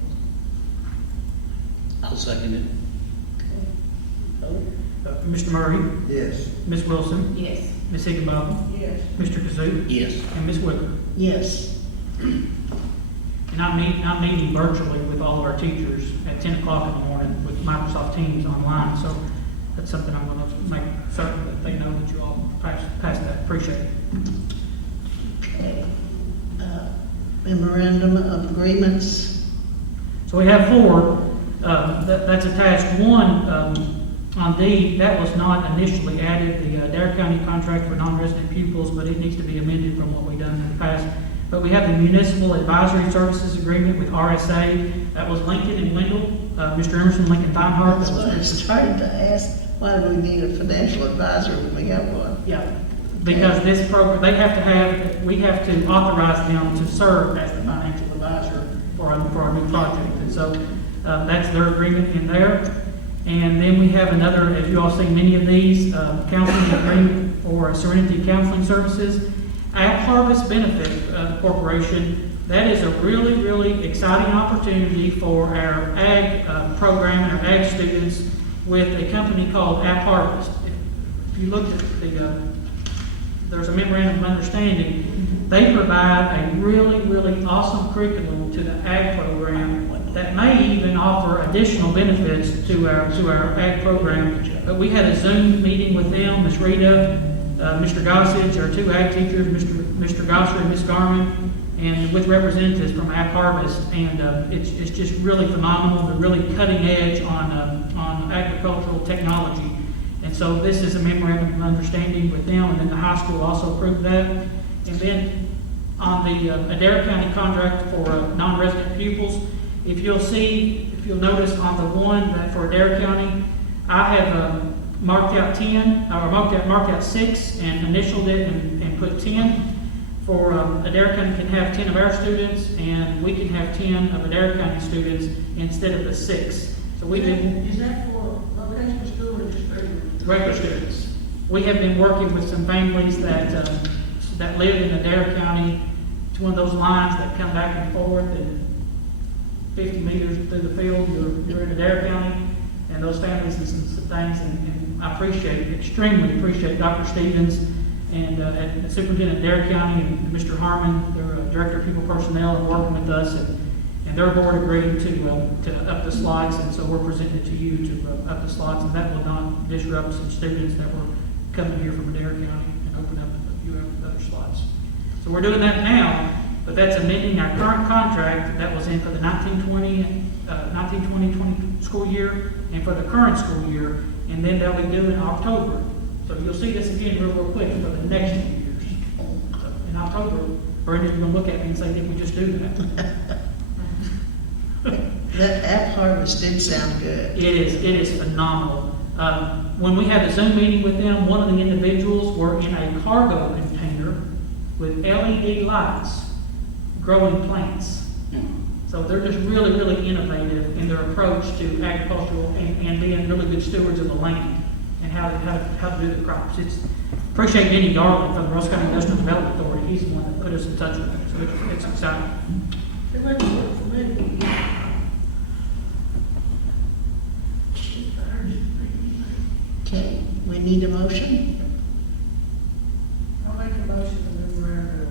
I'll second it. Mr. Murray, Yes. Ms. Wilson, Yes. Ms. Higginbotham, Yes. Mr. Kazook, Yes. and Ms. Wicker. Yes. And I'm meeting virtually with all of our teachers at 10 o'clock in the morning with Microsoft Teams online. So that's something I'm going to make certain that they know that you all pass that. Appreciate it. Okay. Memorandum of agreements. So we have 4 that's attached. One on D, that was not initially added, the Dare County contract for non-resident pupils, but it needs to be amended from what we've done in the past. But we have the Municipal Advisory Services Agreement with RSA. That was Lincoln and Wendell, Mr. Emerson, Lincoln Feinhardt. That's what I was trying to ask. why do we need a financial advisor when we have one? Yeah, because this program, we have to authorize them to serve as the financial advisor for our new project. And so, that's their agreement in there. And then we have another, as you all see many of these, counseling agreement for Serenity Counseling Services. Ag Harvest Benefit Corporation, that is a really, really exciting opportunity for our ag program and our ag students with a company called Ag Harvest. If you look at there's a memorandum of understanding, they provide a really, really awesome curriculum to the ag program that may even offer additional benefits to our ag program. But we had a Zoom meeting with them, Ms. Rita, Mr. Gossage, our two ag teachers, Mr. Gosser and Ms. Garman, and with representatives from Ag Harvest. And it's just really phenomenal. They're really cutting edge on agricultural technology. And so this is a memorandum of understanding with them, and then the high school also approved that. And then on the Adair County contract for non-resident pupils, if you'll notice on the one that for Adair County, I have marked out 6 and initialed it and put 10. For Adair County can have 10 of our students, and we can have 10 of Adair County students instead of the 6. So we've been Is that for vocational school or just regular students. We have been working with some families that live in Adair County. It's one of those lines that come back and forth, and 50 meters through the field, you're in Adair County, and those families and some things, and I extremely appreciate Dr. Stevens and Superintendent Adair County and Mr. Harmon, their Director of People Personnel, are working with us, and their board agreed to up the slots, and so we're presenting to you to up the slots, and that will not disrupt some students that were coming here from Adair County and open up a few other slots. So we're doing that now, but that's amending our current contract that was in for the 1920 school year and for the current school year, and then they'll be due in October. So you'll see this again real quick for the next 2 years. So in October, Brenda's going to look at me and say, did we just do that? That Ag Harvest did sound good. It is phenomenal. When we had a Zoom meeting with them, one of the individuals were in a cargo container with LED lights growing plants. So they're just really, really innovative in their approach to agricultural and being really good stewards of the land and how to do the crops. Appreciate Denny Garland from the Russell County Industrial Development Authority. He's the one that put us in touch with them, so it's exciting. It makes sense for me. Okay, we need a motion. I'll make a motion to move around to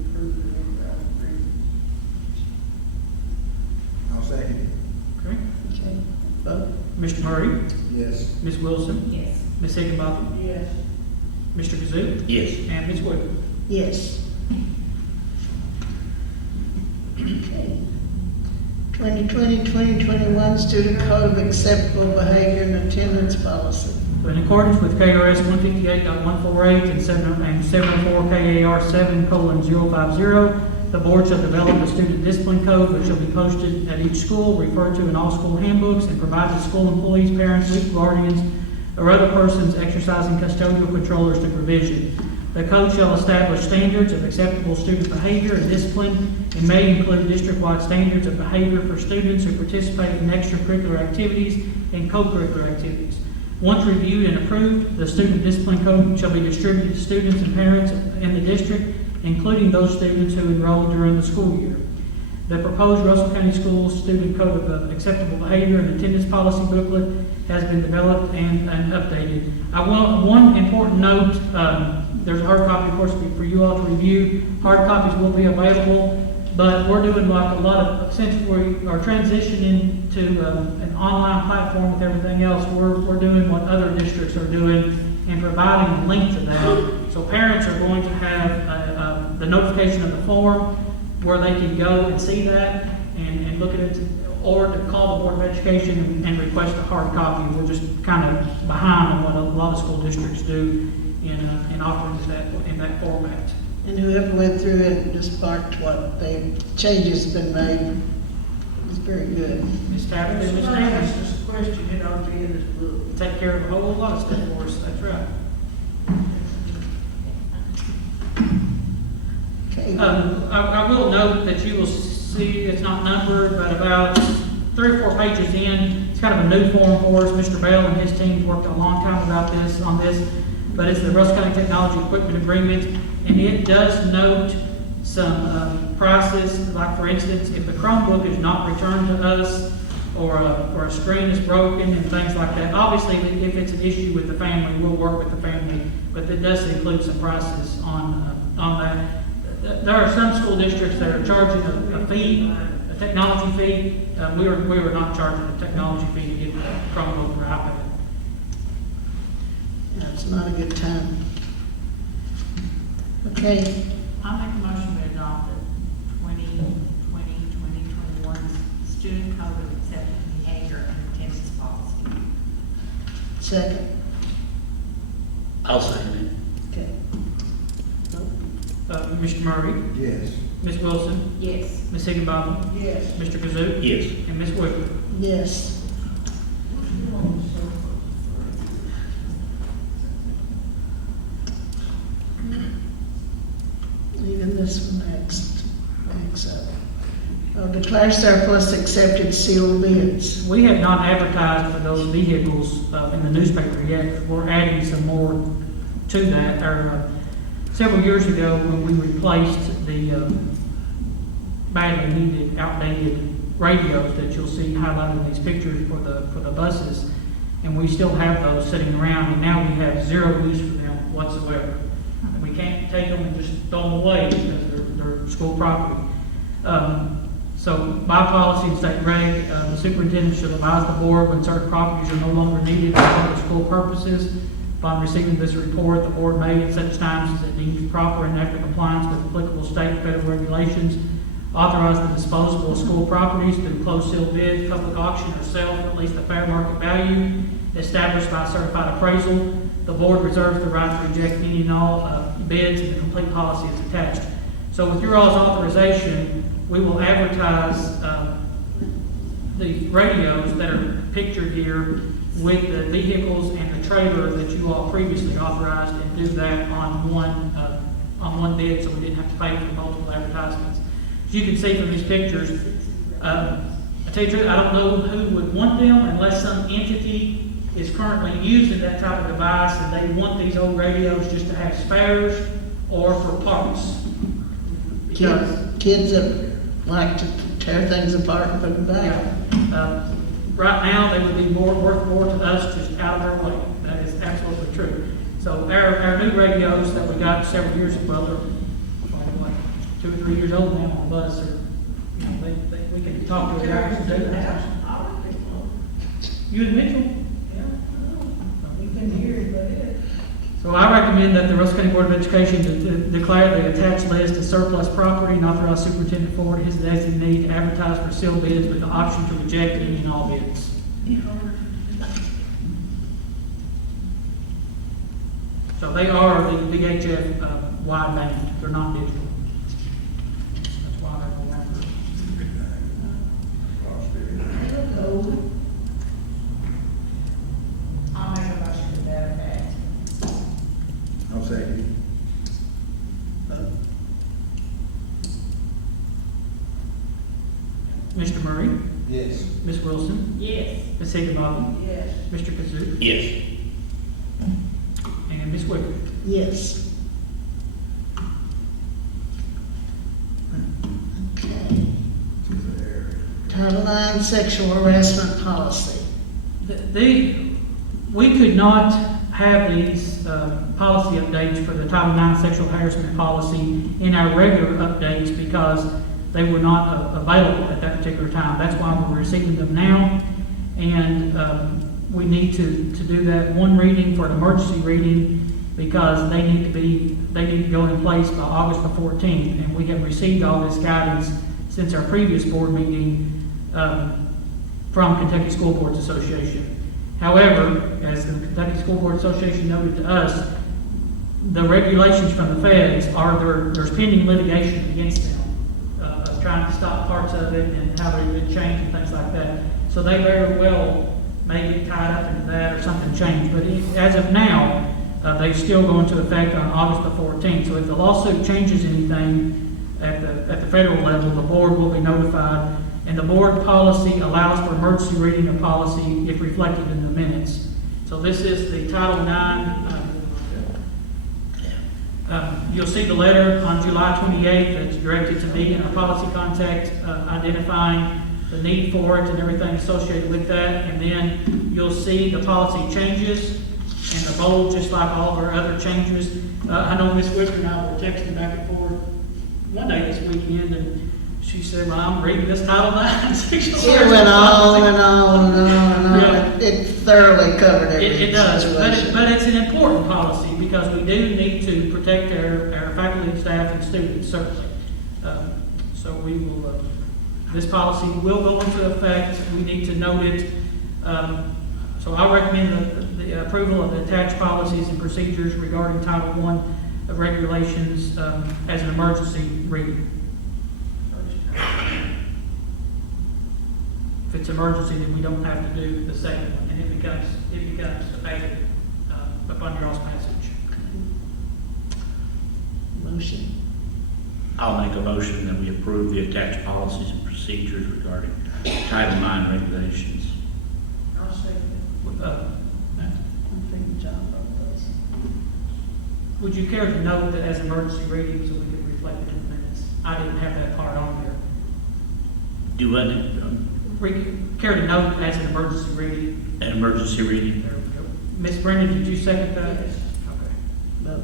approve the agreement. I'll second it. Okay. Okay, vote. Mr. Murray, Yes. Ms. Wilson, Yes. Ms. Higginbotham, Yes. Mr. Kazook, Yes. and Ms. Wood. Yes. Okay. 2020-2021 Student Code of Acceptable Behavior and Attendance Policy. So in accordance with KRS 158.148 and 704 KAR 7:050, the board shall develop a student discipline code which shall be posted at each school, referred to in all school handbooks, and provide to school employees, parents, legal guardians, or other persons exercising custodial control as to provision. The code shall establish standards of acceptable student behavior and discipline and may include district-wide standards of behavior for students who participate in extracurricular activities and co-curricular activities. Once reviewed and approved, the student discipline code shall be distributed to students and parents in the district, including those students who enroll during the school year. The proposed Russell County Schools Student Code of Acceptable Behavior and Attendance Policy booklet has been developed and updated. I want one important note. There's a hard copy, of course, for you all to review. Hard copies will be available, but we're doing like a lot of, since we are transitioning to an online platform with everything else, we're doing what other districts are doing and providing a link to that. So parents are going to have the notification of the form where they can go and see that and look at it, or to call the Board of Education and request a hard copy. We're just kind of behind on what a lot of school districts do in offering that in that format. And whoever went through it and just marked what changes been made, it was very good. Ms. Tabbett and Ms. Somebody Davis. asked us a question, it ought to be in this book. Take care of a whole lot of stuff for us, that's right. Okay. I will note that you will see, it's not numbered, but about 3 or 4 pages in, it's kind of a new form for us. Mr. Bell and his team's worked a long time on this, but it's the Russell County Technology Equipment Agreement, and it does note some prices, like for instance, if the Chromebook is not returned to us, or a screen is broken and things like that. Obviously, if it's an issue with the family, we'll work with the family, but it does include some prices on that. There are some school districts that are charging a fee, a technology fee. We were not charging a technology fee to get the Chromebook or iPad. That's not a good time. Okay, I make a motion to adopt the 2021 student code of acceptance behavior and attendance policy. second. I'll second Okay. Mr. Murray, Yes. Ms. Wilson, Yes. Ms. Higginbotham, Yes. Mr. Kazook, it. Yes. and Ms. Wicker. Yes. Leaving this one next up. Declare surplus accepted sealed bids. We have not advertised for those vehicles in the newspaper yet. We're adding some more to that. Several years ago, when we replaced the badly needed, outdated radios that you'll see highlighted in these pictures for the buses, and we still have those sitting around, and now we have zero use for them whatsoever. We can't take them and just throw them away because they're school property. So by policy and state reg, the superintendent should advise the board when certain properties are no longer needed for school purposes. Upon receiving this report, the board may, at such times as it deems proper and after compliance with applicable state and federal regulations, authorize the disposal of school properties through closed sealed bid, public auction, or sale for at least the fair market value established by a certified appraisal. The board reserves the right to reject any and all bids, and the complete policy is attached. So with your all's authorization, we will advertise the radios that are pictured here with the vehicles and the trailer that you all previously authorized, and do that on one bid, so we didn't have to pay for multiple advertisements. As you can see from these pictures, I tell you the truth, I don't know who would want them unless some entity is currently using that type of device and they want these old radios just to have spares or for parts. Because Kids that like to tear things apart and put them back. right now, they would be worth more to us just out of our way. That is absolutely true. So our new radios that we got several years ago, well, they're what, 2 or 3 years old now on the bus, or, you know, we can talk to them and do that. You and Mitchell? We've been here, but it. So I recommend that the Russell County Board of Education declare the attached list as surplus property and authorize Superintendent Ford, his designee, to advertise for sealed bids with the option to reject any and all bids. So they are the VHF wide band, they're not digital. That's why they're going after it. I'll make a motion to that effect. I'll second Mr. Murray, it. Yes. Ms. Wilson, Yes. Ms. Higginbotham, Yes. Mr. Kazook, Yes. and Ms. Wicker. Yes. Okay. Title IX sexual harassment policy. We could not have these policy updates for the Title IX sexual harassment policy in our regular updates because they were not available at that particular time. That's why we're receiving them now. And we need to do that one reading for an emergency reading because they need to go in place by August the 14th. And we have received all this guidance since our previous board meeting from Kentucky School Boards Association. However, as the Kentucky School Board Association noted to us, the regulations from the feds are there's pending litigation against them of trying to stop parts of it and how they've been changed and things like that. So they very well may get tied up into that or something changed, but as of now, they still go into effect on August the 14th. So if the lawsuit changes anything at the federal level, the board will be notified, and the board policy allows for emergency reading of policy if reflected in the minutes. So this is the Title IX. You'll see the letter on July 28th that's directed to me in our policy contact, identifying the need for it and everything associated with that. And then you'll see the policy changes and the bold, just like all of our other changes. I know Ms. Whitaker and I were texting back and forth one day this weekend, and she said, well, I'm reading this Title IX. It went on and on and on and on. Yeah. It thoroughly covered every It does, situation. but it's an important policy because we do need to protect our faculty and staff and students, certainly. So we will, this policy will go into effect. We need to note it. So I recommend the approval of the attached policies and procedures regarding Title I of regulations as an emergency reading. If it's emergency, then we don't have to do the second one, and it becomes effective upon your all's passage. Motion. I'll make a motion that we approve the attached policies and procedures regarding Title IX regulations. I'll second I think John wrote those. Would you care to note that as emergency reading, so we could reflect it in the minutes? I didn't have that part on there. Do Care to note as an emergency reading? an emergency reading? There we go. Ms. Brendan, did you second that? Yes. Okay. No.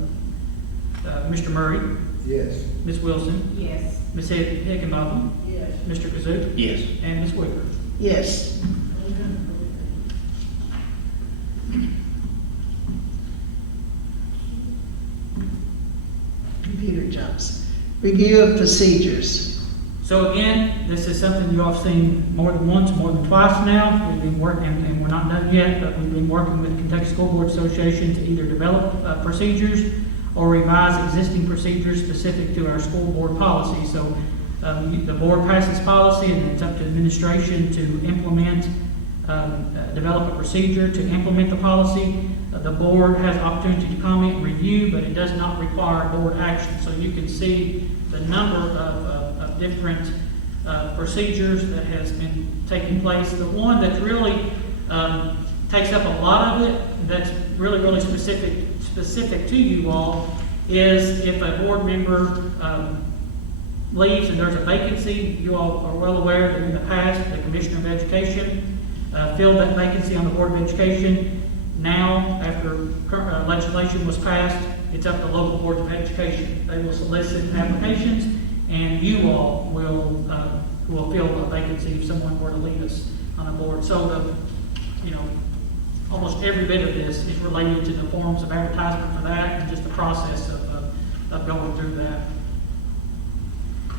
Mr. Murray, Yes. Ms. Wilson, Yes. Ms. Higginbotham, Yes. Mr. Kazook, Yes. and Ms. Whitaker. Yes. Computer jumps. Review of procedures. So again, this is something you all have seen more than once, more than twice now. We've been working, and we're not done yet, but we've been working with Kentucky School Board Association to either develop procedures or revise existing procedures specific to our school board policy. So the board passes policy, and it's up to administration to implement, develop a procedure to implement the policy. The board has opportunity to comment and review, but it does not require board action. So you can see the number of different procedures that has been taking place. The one that really takes up a lot of it, that's really specific to you all, is if a board member leaves and there's a vacancy. You all are well aware that in the past, the Commissioner of Education filled that vacancy on the Board of Education. Now, after legislation was passed, it's up to local boards of education. They will solicit applications, and you all will fill a vacancy if someone were to leave us on a board. So almost every bit of this is related to the forms of advertisement for that and just the process of going through that.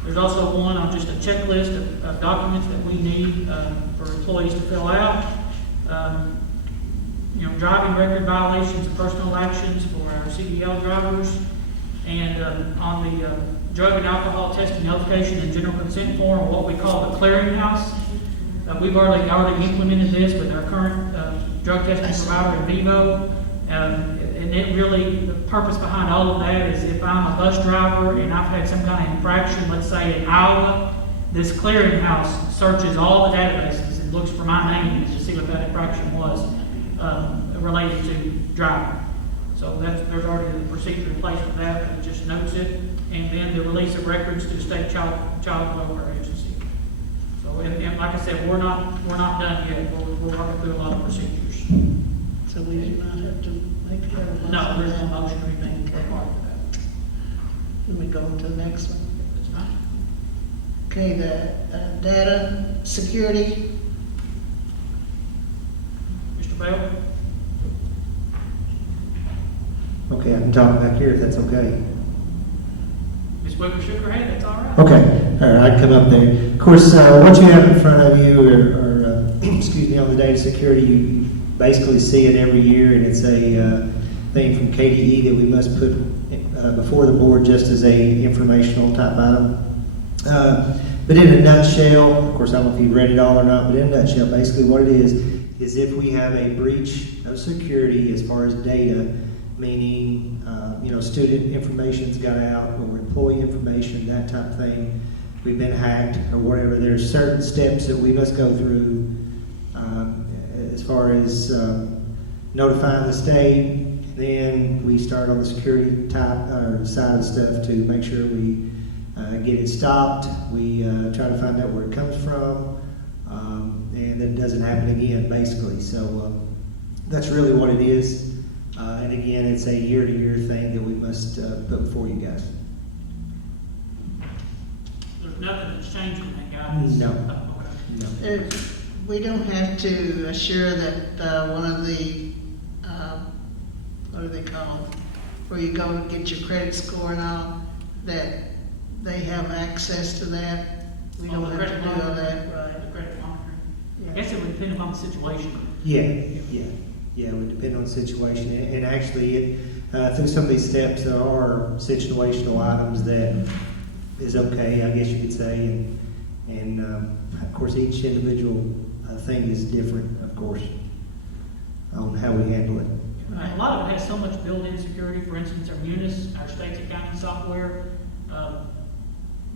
There's also one on just a checklist of documents that we need for employees to fill out. Driving record violations and personal actions for our CDL drivers. And on the drug and alcohol testing notification and general consent form, what we call the clearinghouse. We've already implemented this with our current drug testing provider in Vivo. And it really, the purpose behind all of that is if I'm a bus driver and I've had some kind of infraction, let's say in Iowa, this clearinghouse searches all the databases and looks for my name to see what that infraction was related to driving. So there's already a procedure in place for that, but it just notes it. And then the release of records to the state child welfare agency. So, and like I said, we're not done yet. We're working through a lot of procedures. So we do not have to make a motion. No, there's no motion or anything required for that. Can we go on to the next one? That's fine. Okay, the data security. Mr. Bell? Okay, I can talk back here if that's okay. Ms. Whitaker shook her head, that's all right. Okay, all right, I can come up there. Of course, what you have in front of you, excuse me, on the data security, you basically see it every year, and it's a thing from KDE that we must put before the board just as a informational type item. But in a nutshell, of course, I don't know if you've read it all or not, but in a nutshell, basically what it is is if we have a breach of security as far as data, meaning, student information's got out, or employee information, that type of thing, we've been hacked or whatever, there's certain steps that we must go through as far as notifying the state. Then we start on the security type or side of stuff to make sure we get it stopped. We try to find out where it comes from, and that it doesn't happen again, basically. So that's really what it is. And again, it's a year-to-year thing that we must put before you guys. There's nothing that's changed in that guidance? No. Oh, okay. No. We don't have to assure that one of the, what are they called? Where you go and get your credit score and all, that they have access to that. We Oh, don't the have to credit do all monitoring. that, right? The credit monitoring. I Yeah. guess it would depend upon the situation. Yeah, it would depend on the situation. And actually, through some of these steps, there are situational items that is okay, I guess you could say. And of course, each individual thing is different, of course, on how we handle it. A lot of it has so much built-in security. For instance, our Munis, our state's accounting software,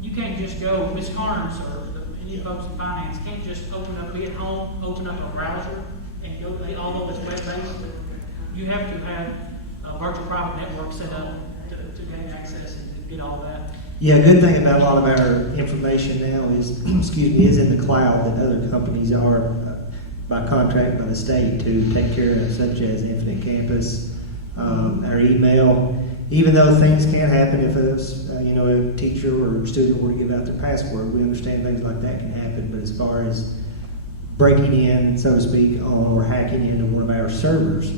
you can't just go, Ms. Carnes or any folks in finance can't just be at home, open up a browser and go, although it's web-based, you have to have a virtual private network set up to gain access and to get all that. Yeah, good thing about a lot of our information now is, is in the cloud that other companies are by contract by the state to take care of, such as Infinite Campus, our email. Even though things can happen if a teacher or student were to give out their password, we understand things like that can happen. But as far as breaking in, so to speak, or hacking into one of our servers,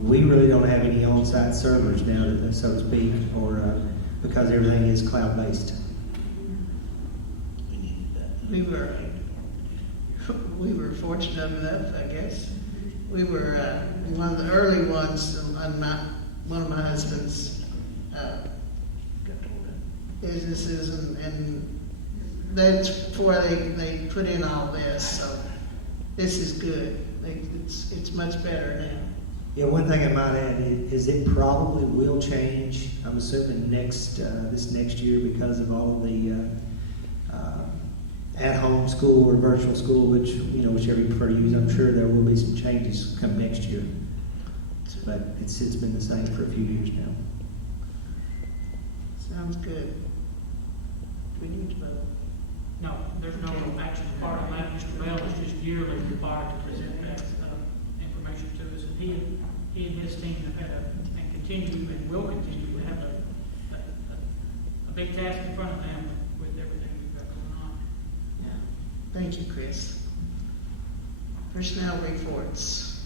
we really don't have any on-site servers now, so to speak, or because everything is cloud-based. We were fortunate enough, I guess. We were one of the early ones on one of my husband's businesses, and that's before they put in all this. So this is good. It's much better now. Yeah, one thing I might add is it probably will change. I'm assuming this next year because of all of the at-home school or virtual school, whichever you prefer to use. I'm sure there will be some changes come next year, but it's been the same for a few years now. Sounds good. We need to vote. No, there's no action part on that. Mr. Bell is just yearly required to present that information to us. And he and his team have had and continue and will continue to have a big task in front of them with everything we've got going on. Yeah. Thank you, Chris. Personnel reports.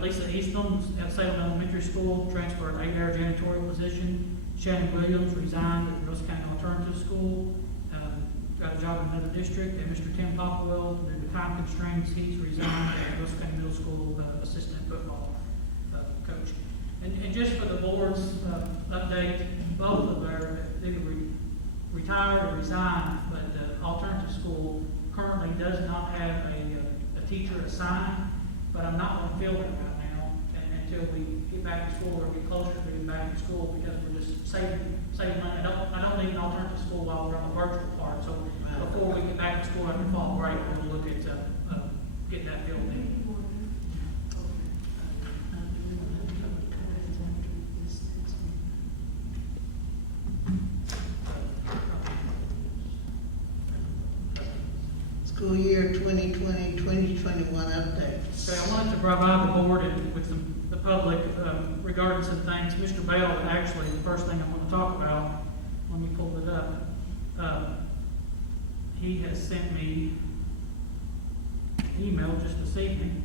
Lisa Easton at Salem Elementary School transferred 8-hour janitorial position. Shannon Williams resigned at Russell County Alternative School. Got a job in another district. And Mr. Tim Popwell, due to time constraints, he's resigned at Russell County Middle School assistant football coach. And just for the board's update, both of our either retired or resigned, but the alternative school currently does not have a teacher assigned. But I'm not going to fill it right now until we get back to school or get closer to getting back to school, because we're just saving money. I don't need an alternative school while we're on the virtual part. So before we get back to school after fall break, we'll look at getting that filled in. School year 2020, 2021 updates. Okay, I wanted to provide the board and with the public regarding some things. Mr. Bell, actually, the first thing I want to talk about, let me pull it up. He has sent me an email just this evening.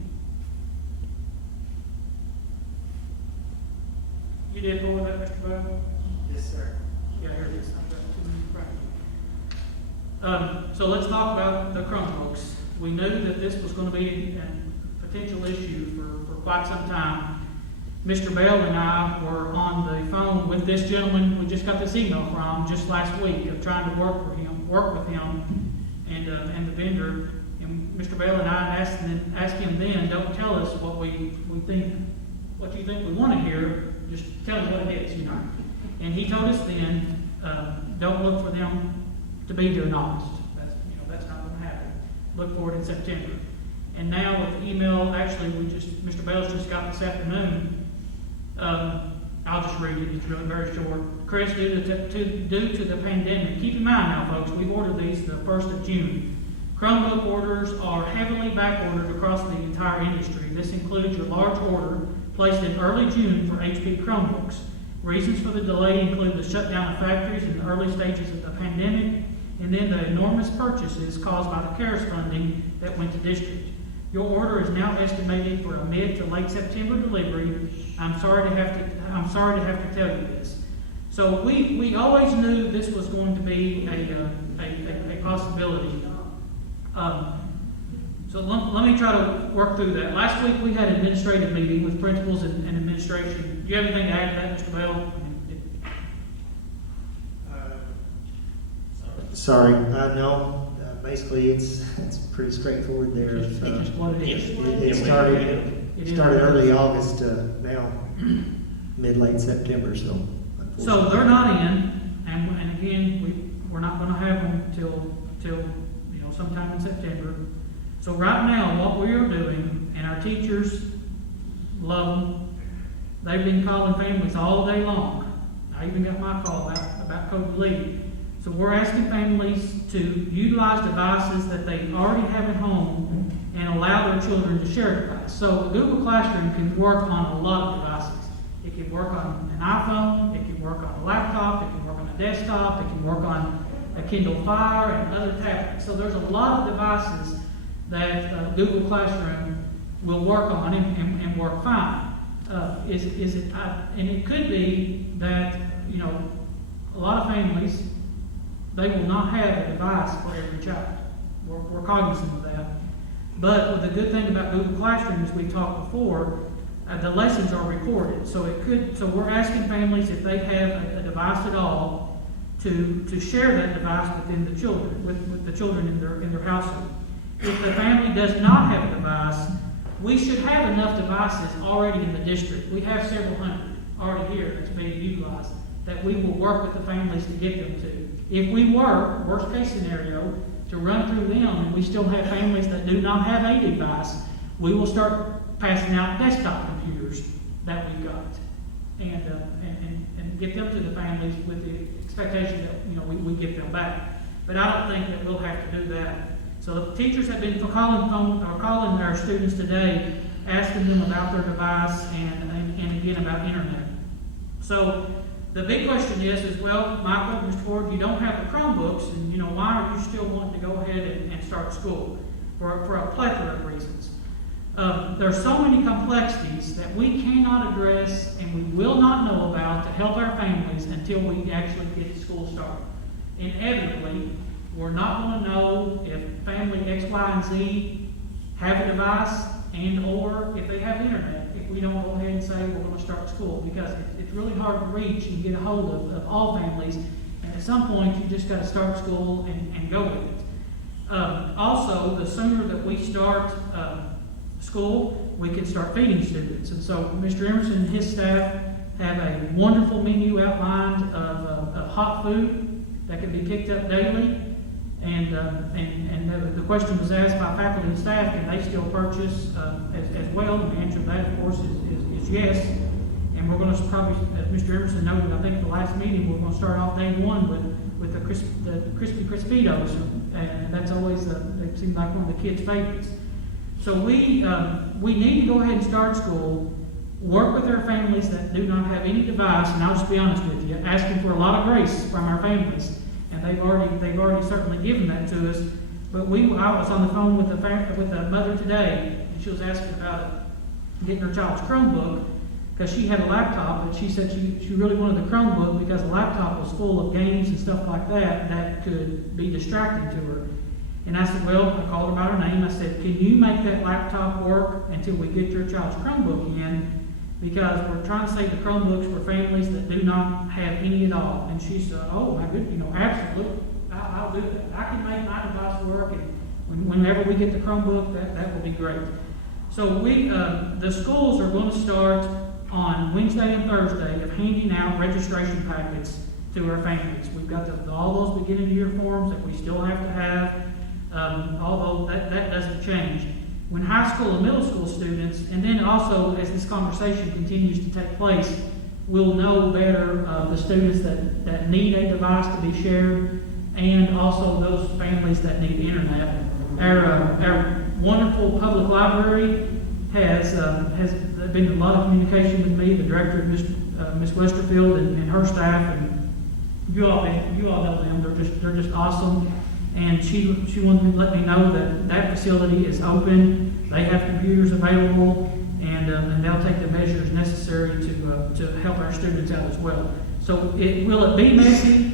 You did pull it up, Mr. Bell? Yes, sir. Yeah, here it is. I've got too many practices. So let's talk about the Chromebooks. We knew that this was going to be a potential issue for quite some time. Mr. Bell and I were on the phone with this gentleman we just got this email from just last week of trying to work with him and the vendor. And Mr. Bell and I asked him then, don't tell us what we think, what you think we want to hear, just tell us what it is, you know. And he told us then, don't look for them to be here in August. That's not going to happen. Look for it in September. And now with the email, actually, Mr. Bell's just got this afternoon. I'll just read it. It's really very short. Chris, due to the pandemic, keep in mind now, folks, we ordered these the 1st of June. Chromebook orders are heavily back-ordered across the entire industry. This includes your large order placed in early June for HP Chromebooks. Reasons for the delay include the shutdown of factories in the early stages of the pandemic, and then the enormous purchases caused by the CARES funding that went to district. Your order is now estimated for a mid to late September delivery. I'm sorry to have to tell you this. So we always knew this was going to be a possibility. So let me try to work through that. Last week we had an administrative meeting with principals and administration. Do you have anything to add to that, Mr. Bell? Sorry, no, basically, it's pretty straightforward there. Just what it is. It started early August, now mid-late September, so. So they're not in, and again, we're not gonna have them till sometime in September. So right now, what we are doing, and our teachers love them, they've been calling families all day long. I even got my call about COVID leave. So we're asking families to utilize devices that they already have at home and allow their children to share a device. So Google Classroom can work on a lot of devices. It can work on an iPhone, it can work on a laptop, it can work on a desktop, it can work on a Kindle Fire and other tablets. So there's a lot of devices that Google Classroom will work on and work fine. And it could be that, a lot of families, they will not have a device for every child. We're cognizant of that. But the good thing about Google Classroom, as we talked before, the lessons are recorded. So we're asking families if they have a device at all to share that device within the children, with the children in their household. If the family does not have a device, we should have enough devices already in the district. We have several hundred already here that's being utilized that we will work with the families to get them to. If we were, worst case scenario, to run through them and we still have families that do not have a device, we will start passing out desktop computers that we've got and get them to the families with the expectation that we get them back. But I don't think that we'll have to do that. So the teachers have been calling our students today, asking them about their device and again about internet. So the big question is well, Michael, Mr. Ford, you don't have the Chromebooks, and why are you still wanting to go ahead and start school? For a plethora of reasons. There's so many complexities that we cannot address and we will not know about to help our families until we actually get school started. Inevitably, we're not going to know if family X, Y, and Z have a device and or if they have internet if we don't go ahead and say we're going to start school, because it's really hard to reach and get a hold of all families, and at some point you just got to start school and go with it. Also, the sooner that we start school, we can start feeding students. And so Mr. Emerson and his staff have a wonderful menu outlined of hot food that can be picked up daily. And the question was asked by faculty and staff, can they still purchase as well? And the answer to that, of course, is yes. And we're going to probably, as Mr. Emerson noted, I think the last meeting, we're going to start off day one with the Crispy Crispitos. And that's always, it seems like one of the kids' favorites. So we need to go ahead and start school, work with our families that do not have any device, and I'll just be honest with you, asking for a lot of grace from our families. And they've already certainly given that to us. But I was on the phone with a mother today, and she was asking about getting her child's Chromebook, because she had a laptop, but she said she really wanted the Chromebook because the laptop was full of games and stuff like that could be distracting to her. And I said, well, I called her by her name. I said, can you make that laptop work until we get your child's Chromebook in? Because we're trying to save the Chromebooks for families that do not have any at all. And she said, oh my goodness, absolutely, I'll do that. I can make my device work, and Whenever we get the Chromebook, that will be great. So the schools are going to start on Wednesday and Thursday of handing out registration packets to our families. We've got all those beginning of year forms that we still have to have, although that doesn't change. When high school and middle school students, and then also as this conversation continues to take place, we'll know better the students that need a device to be shared, and also those families that need internet. Our wonderful public library has been a lot of communication with me, the director, Ms. Westerfield, and her staff, and you all know them. They're just awesome. And she wanted to let me know that facility is open. They have computers available, and they'll take the measures necessary to help our students out as well. So will it be messy?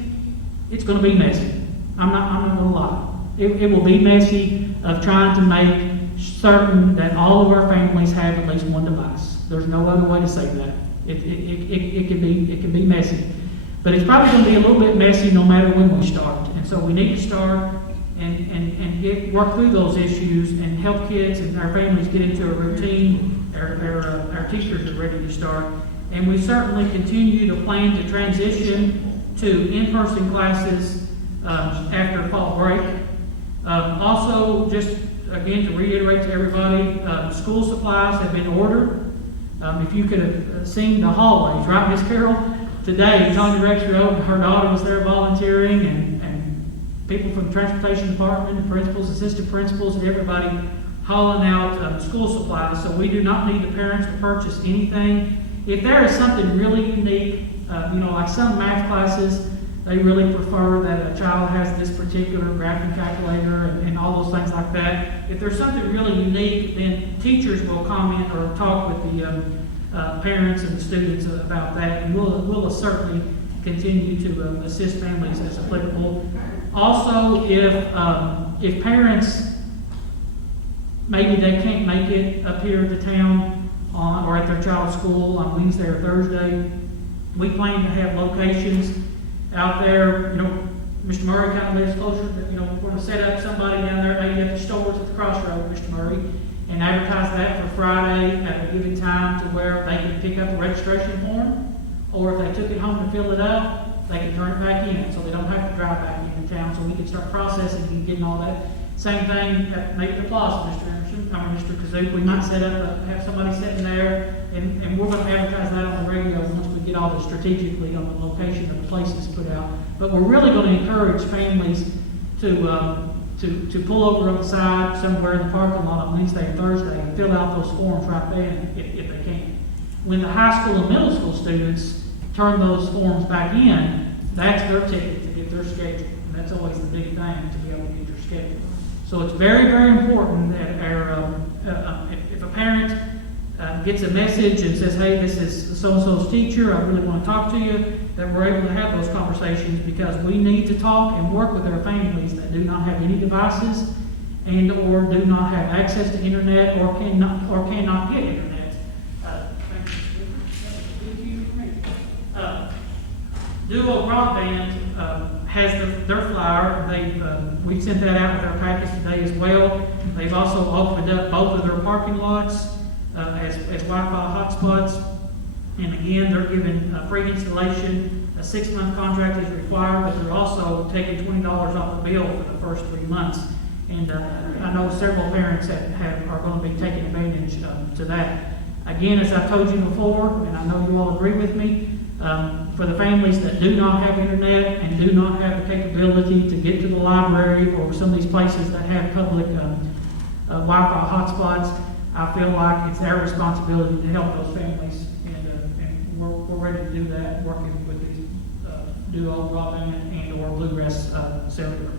It's going to be messy. I'm not going to lie. It will be messy of trying to make certain that all of our families have at least one device. There's no other way to say that. It can be messy. But it's probably going to be a little bit messy no matter when we start. And so we need to start and work through those issues and help kids and our families get into a routine. Our teachers are ready to start. And we certainly continue to plan to transition to in-person classes after fall break. Also, just again to reiterate to everybody, school supplies have been ordered. If you could have seen the hallways, right, Miss Carol? Today, Tanya Rexrow, her daughter was there volunteering, and people from the transportation department, and principals, assistant principals, and everybody hauling out school supplies. So we do not need the parents to purchase anything. If there is something really unique, like some math classes, they really prefer that a child has this particular graphing calculator and all those things like that. If there's something really unique, then teachers will comment or talk with the parents and the students about that, and we'll certainly continue to assist families as applicable. Also, if parents maybe they can't make it up here to town or at their child's school on Wednesday or Thursday, we plan to have locations out there. Mr. Murray kind of lives closer, but we're going to set up somebody down there, maybe at the stores at the crossroad, Mr. Murray, and advertise that for Friday at a given time to where they can pick up a registration form, or if they took it home to fill it out, they can turn it back in, so they don't have to drive back into town, so we can start processing and getting all that. Same thing at maybe the plaza, Mr. Kazook. We might set up, have somebody sitting there, and we're going to advertise that on the radio once we get all this strategically on the location of the places put out. But we're really going to encourage families to pull over on the side somewhere in the parking lot on Wednesday and Thursday and fill out those forms right then if they can. When the high school and middle school students turn those forms back in, that's their ticket to get their schedule. And that's always the big thing, to be able to get your schedule. So it's very, very important that if a parent gets a message and says, hey, this is so-and-so's teacher, I really want to talk to you, that we're able to have those conversations, because we need to talk and work with our families that do not have any devices and or do not have access to internet or cannot get internet. Duo Broadband has their flyer. We've sent that out with our package today as well. They've also opened up both of their parking lots as Wi-Fi hotspots. And again, they're giving free installation. A 6-month contract is required, but they're also taking $20 off the bill for the first 3 months. And I know several parents are going to be taking advantage to that. Again, as I've told you before, and I know you all agree with me, for the families that do not have internet and do not have the capability to get to the library or some of these places that have public Wi-Fi hotspots, I feel like it's our responsibility to help those families, and we're ready to do that, working with these Duo Broadband and or Bluegrass Cellular.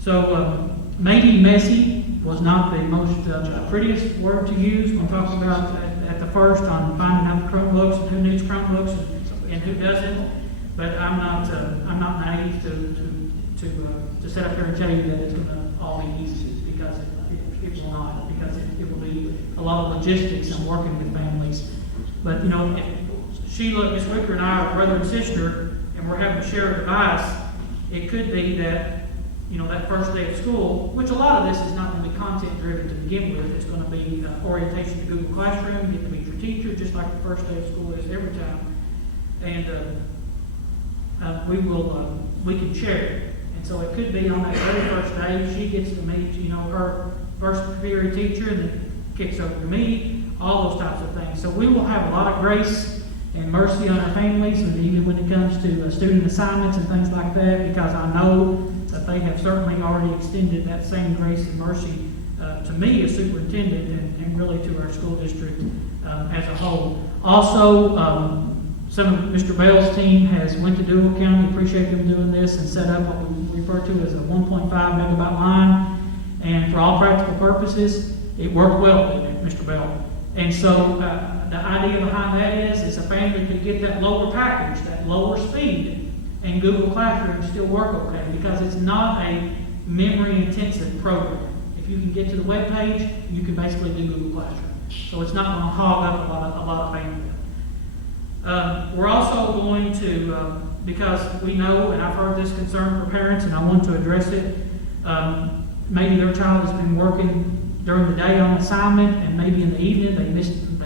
So maybe messy was not the most prettiest word to use when talking about at the first on finding out the Chromebooks and who needs Chromebooks and who doesn't. But I'm not naive to sit up here and tell you that it's going to all be easy, because it will not, because it will be a lot of logistics and working with families. But if Sheila, Miss Wicker, and I are brother and sister, and we're having to share a device, it could be that you know, that first day of school, which a lot of this is not going to be content driven to begin with. It's going to be orientation to Google Classroom, get to meet your teacher, just like the first day of school is every time. And we can share it. And so it could be on that very first day, she gets to meet, you know, her first period teacher, and then kicks over to me, all those types of things. So we will have a lot of grace and mercy on our families, and even when it comes to student assignments and things like that, because I know that they have certainly already extended that same grace and mercy to me as superintendent, and really to our school district as a whole. Also, some of Mr. Bell's team has went to Duval County, appreciate them doing this, and set up what we refer to as a 1.5 megabyte line. And for all practical purposes, it worked well, didn't it, Mr. Bell? And so the idea behind that is a family could get that lower package, that lower speed, and Google Classroom still work okay, because it's not a memory-intensive program. If you can get to the web page, you can basically do Google Classroom. So it's not going to hog up a lot of bandwidth. We're also going to, because we know, and I've heard this concern for parents, and I want to address it, maybe their child has been working during the day on assignment, and maybe in the evening they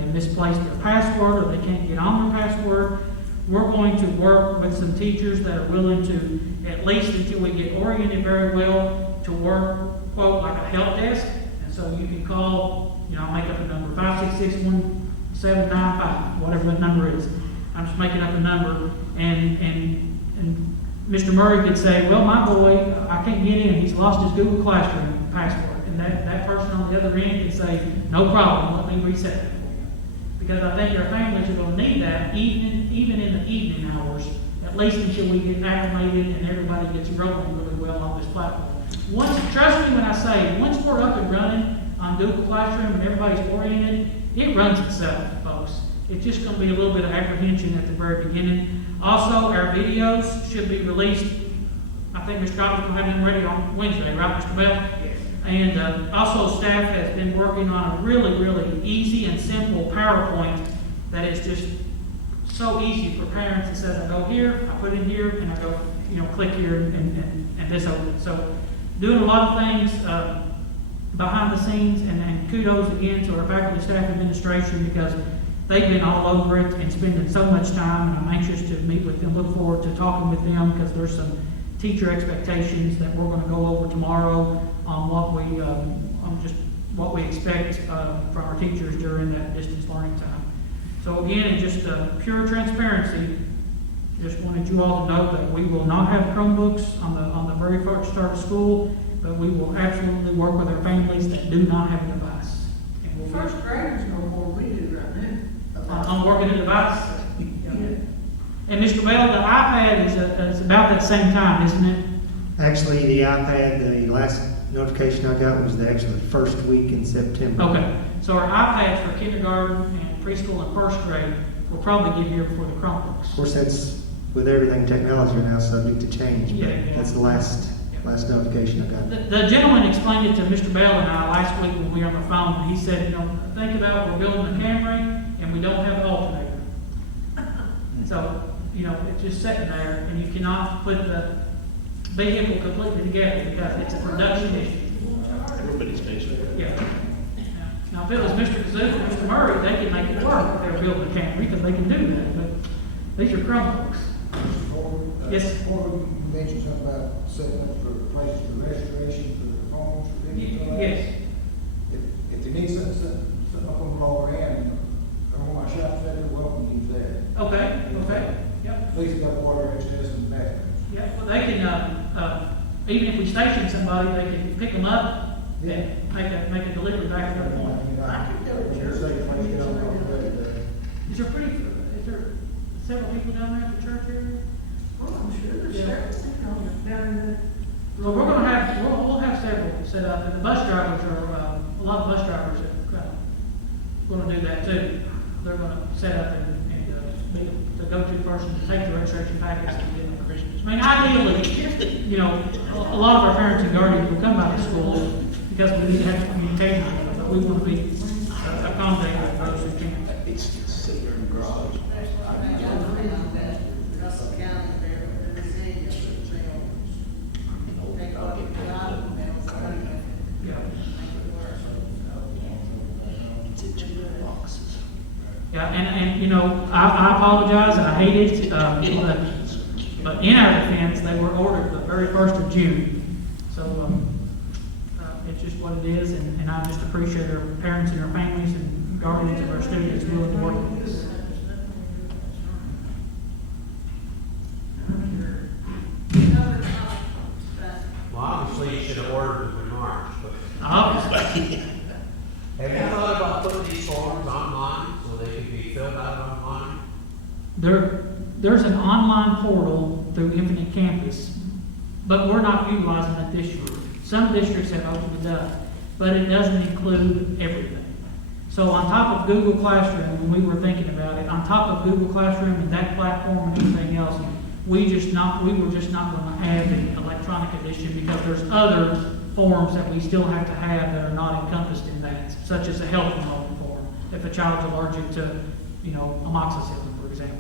misplaced their password, or they can't get on their password. We're going to work with some teachers that are willing to, at least until we get oriented very well, to work, quote, like a help desk. And so you can call, you know, I'll make up a number, 566-1795, whatever that number is. I'm just making up a number, and Mr. Murray could say, well, my boy, I can't get in, he's lost his Google Classroom password. And that person on the other end can say, no problem, let me reset it for you. Because I think our families are going to need that, even in the evening hours, at least until we get acclimated and everybody gets rolling really well on this platform. Trust me when I say, once we're up and running on Google Classroom and everybody's oriented, it runs itself, folks. It's just going to be a little bit of apprehension at the very beginning. Also, our videos should be released. I think Mr. Roberts will have them ready on Wednesday, right, Mr. Bell? Yes. And also, staff has been working on a really, really easy and simple PowerPoint that is just so easy for parents. It says, I go here, I put in here, and I go, you know, click here, and this opens. So, doing a lot of things behind the scenes, and kudos again to our faculty, staff, administration, because they've been all over it and spending so much time, and I'm anxious to meet with them, look forward to talking with them, because there's some teacher expectations that we're going to go over tomorrow on what we expect from our teachers during that distance learning time. So again, in just pure transparency, just wanted you all to know that we will not have Chromebooks on the very first start of school, but we will absolutely work with our families that do not have a device. And we'll First graders know more than we do right now. on working a device. And Mr. Bell, the iPad is about that same time, isn't it? Actually, the iPad, the last notification I got was actually the first week in September. Okay, so our iPads for kindergarten and preschool and first grade will probably get here before the Chromebooks. Of course, that's, with everything technology now, subject to change, but Yeah. that's the last notification I got. The gentleman explained it to Mr. Bell and I last week when we were on the phone, and he said, you know, think about we're building a Camry and we don't have an alternator. So, you know, it's just sitting there, and you cannot put the vehicle completely together because it's a production issue. Everybody's facing it. Yeah. Now, if it was Mr. Kazook or Mr. Murray, they can make it work if they're building a Camry, because they can do that, but these are Chromebooks. Yes. Before you mentioned something about setting up for places for restoration for the phones, for things. Yes. If they need something up on the lower end, on my shop, they're welcome to use that. Okay, yep. At least got water access and bathrooms. Yeah, well, they can, even if we station somebody, they can pick them up and make a delivery back to their point. I could go to church. Is there several people down there at the church area? Well, I'm sure there's Yeah. several, down in Well, we'll have several set up, and the bus drivers are, a lot of bus drivers are gonna do that too. They're gonna set up and be the go-to person to take the registration packets and get them for Christmas. I mean, ideally, you know, a lot of our parents and guardians will come by the school because we need to have communication, but we want to be accommodating with those who can't. It's sitting in the garage. Russell County, they're saying, I'll get I apologize, I hate it, but in our defense, they were ordered the very 1st of June. So, it's just what it is, and I just appreciate our parents and our families and guardians of our students willing to work with us. Well, obviously, you should have ordered them in March, but Obviously, have you thought about putting these forms online so they can be filled out online? there's an online portal through Infinite Campus, but we're not utilizing it this year. Some districts have opened it up, but it doesn't include everything. So on top of Google Classroom, when we were thinking about it, on top of Google Classroom and that platform and everything else, we were just not going to add the electronic edition because there's other forms that we still have to have that are not encompassed in that, such as a health enrollment form, if a child's allergic to, amoxicillin, for example,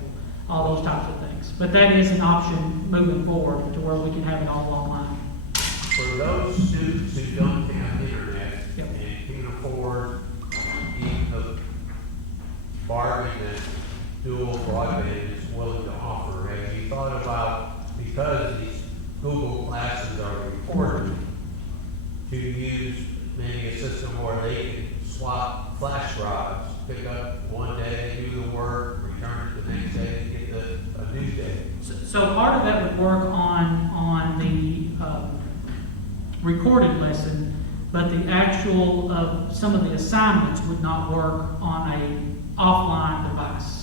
all those types of things. But that is an option moving forward to where we can have it all online. For those students who don't have internet Yep. and can afford even the bargain that dual broadband is willing to offer, have you thought about, because these Google classes are recorded, to use maybe a system where they can swap flash drives, pick up one day, do the work, return it the next day, and get a new day? So part of that would work on the recorded lesson, but the actual, some of the assignments would not work on a offline device.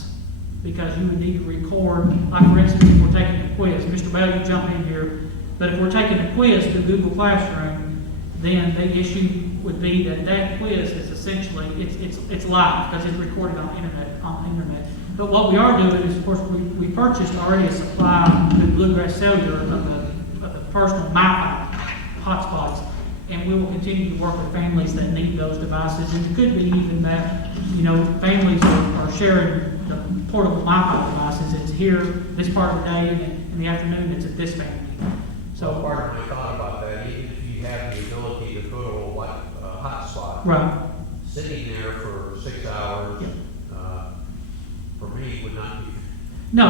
Because you would need to record, like for instance, if we're taking a quiz, Mr. Bell, you jump in here, but if we're taking a quiz through Google Classroom, then the issue would be that quiz is essentially, it's live, because it's recorded on internet. But what we are doing is, of course, we purchased already a supply with Bluegrass Cellular of the personal MiFi hotspots, and we will continue to work with families that need those devices. And it could be even that, families are sharing the portable MiFi devices. It's here this part of the day, and in the afternoon, it's at this family. So part of my thought about that, even if you have the ability to go to a hotspot, Right. sitting there for 6 hours, for me, would not be. No,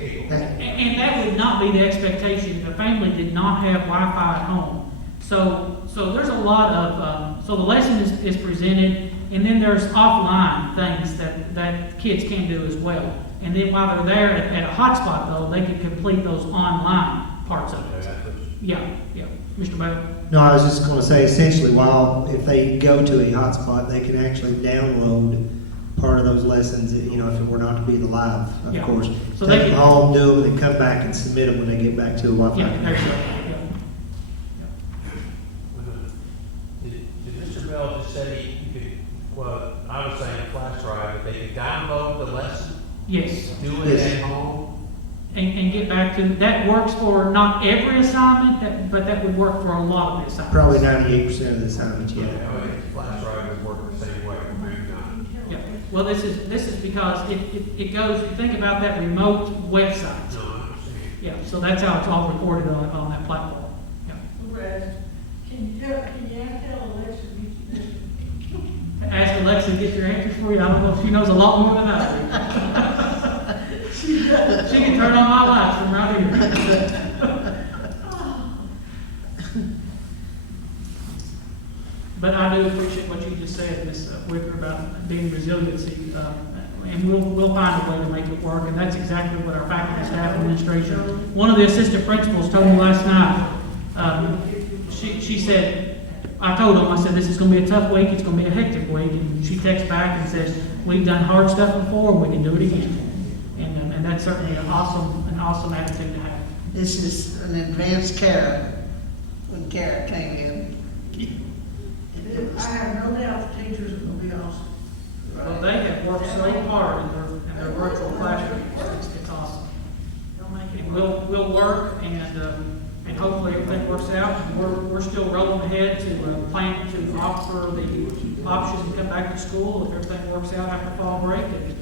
able. and that would not be the expectation. The family did not have Wi-Fi at home. So there's a lot of, so the lesson is presented, and then there's offline things that kids can do as well. And then while they're there at a hotspot, though, they can complete those online parts of it. Yeah. Mr. Bell? No, I was just going to say, essentially, if they go to a hotspot, they can actually download part of those lessons, if it were not to be the live, of Yeah. course. So Take they them can- home, do them, and then come back and submit them when they get back to a Wi-Fi. Yeah, there you go. Did Mr. Bell just say you could, well, I was saying a flash drive, but they could download the lesson, Yes. do it Yes. at home? And get back to, that works for not every assignment, but that would work for a lot of the assignments. Probably 98% of the assignments, yeah. I think flash drive would work the same way, maybe not. Yeah, well, this is because it goes, you think about that remote website. No, I understand. Yeah, so that's how it's all recorded on that platform. Yeah. Brad, can you tell Alexa this? Ask Alexa to get your answers for you. I don't know if she knows a lot more than I do. She can turn on my lights from right here. But I do appreciate what you just said, Ms. Wicker, about being resiliency, and we'll find a way to make it work, and that's exactly what our faculty, staff, administration. One of the assistant principals told me last night. She said, I told them, I said, this is going to be a tough week, it's going to be a hectic week, and she texts back and says, we've done hard stuff before, and we can do it again. And that's certainly an awesome attitude to have. This is an advanced Kara, when Kara came in. I have no doubt the teachers are gonna be awesome. Well, they have worked so hard in their virtual classroom. It's awesome. They'll make it And work. we'll work, and hopefully everything works out. We're still rolling ahead to plan to offer the option to come back to school if everything works out after fall break. And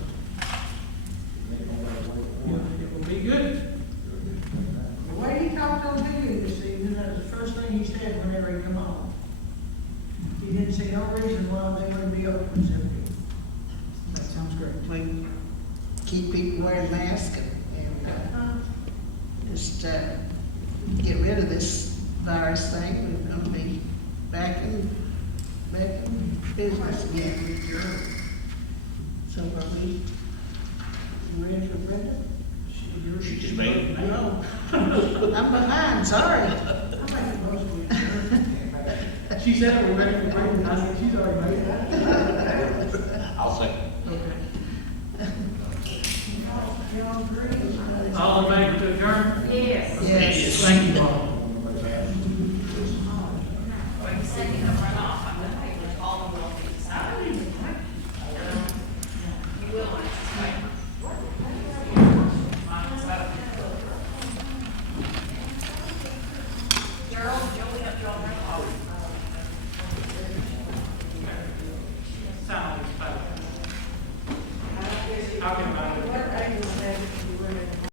it will be good. The way he talked on video this evening, that was the first thing he said whenever he come on. He didn't see no reason why they wouldn't be open to it. That sounds great. keep people wearing masks and just get rid of this virus thing. We're gonna be back in business again. So are we ready for Brenda? She just made it. No, I'm behind, sorry. I'm making most of it. She said we're ready for break, and I said she's already made it. I'll second. Okay. Y'all agree? All in favor to adjourn? Yes. Yes. Thank you all.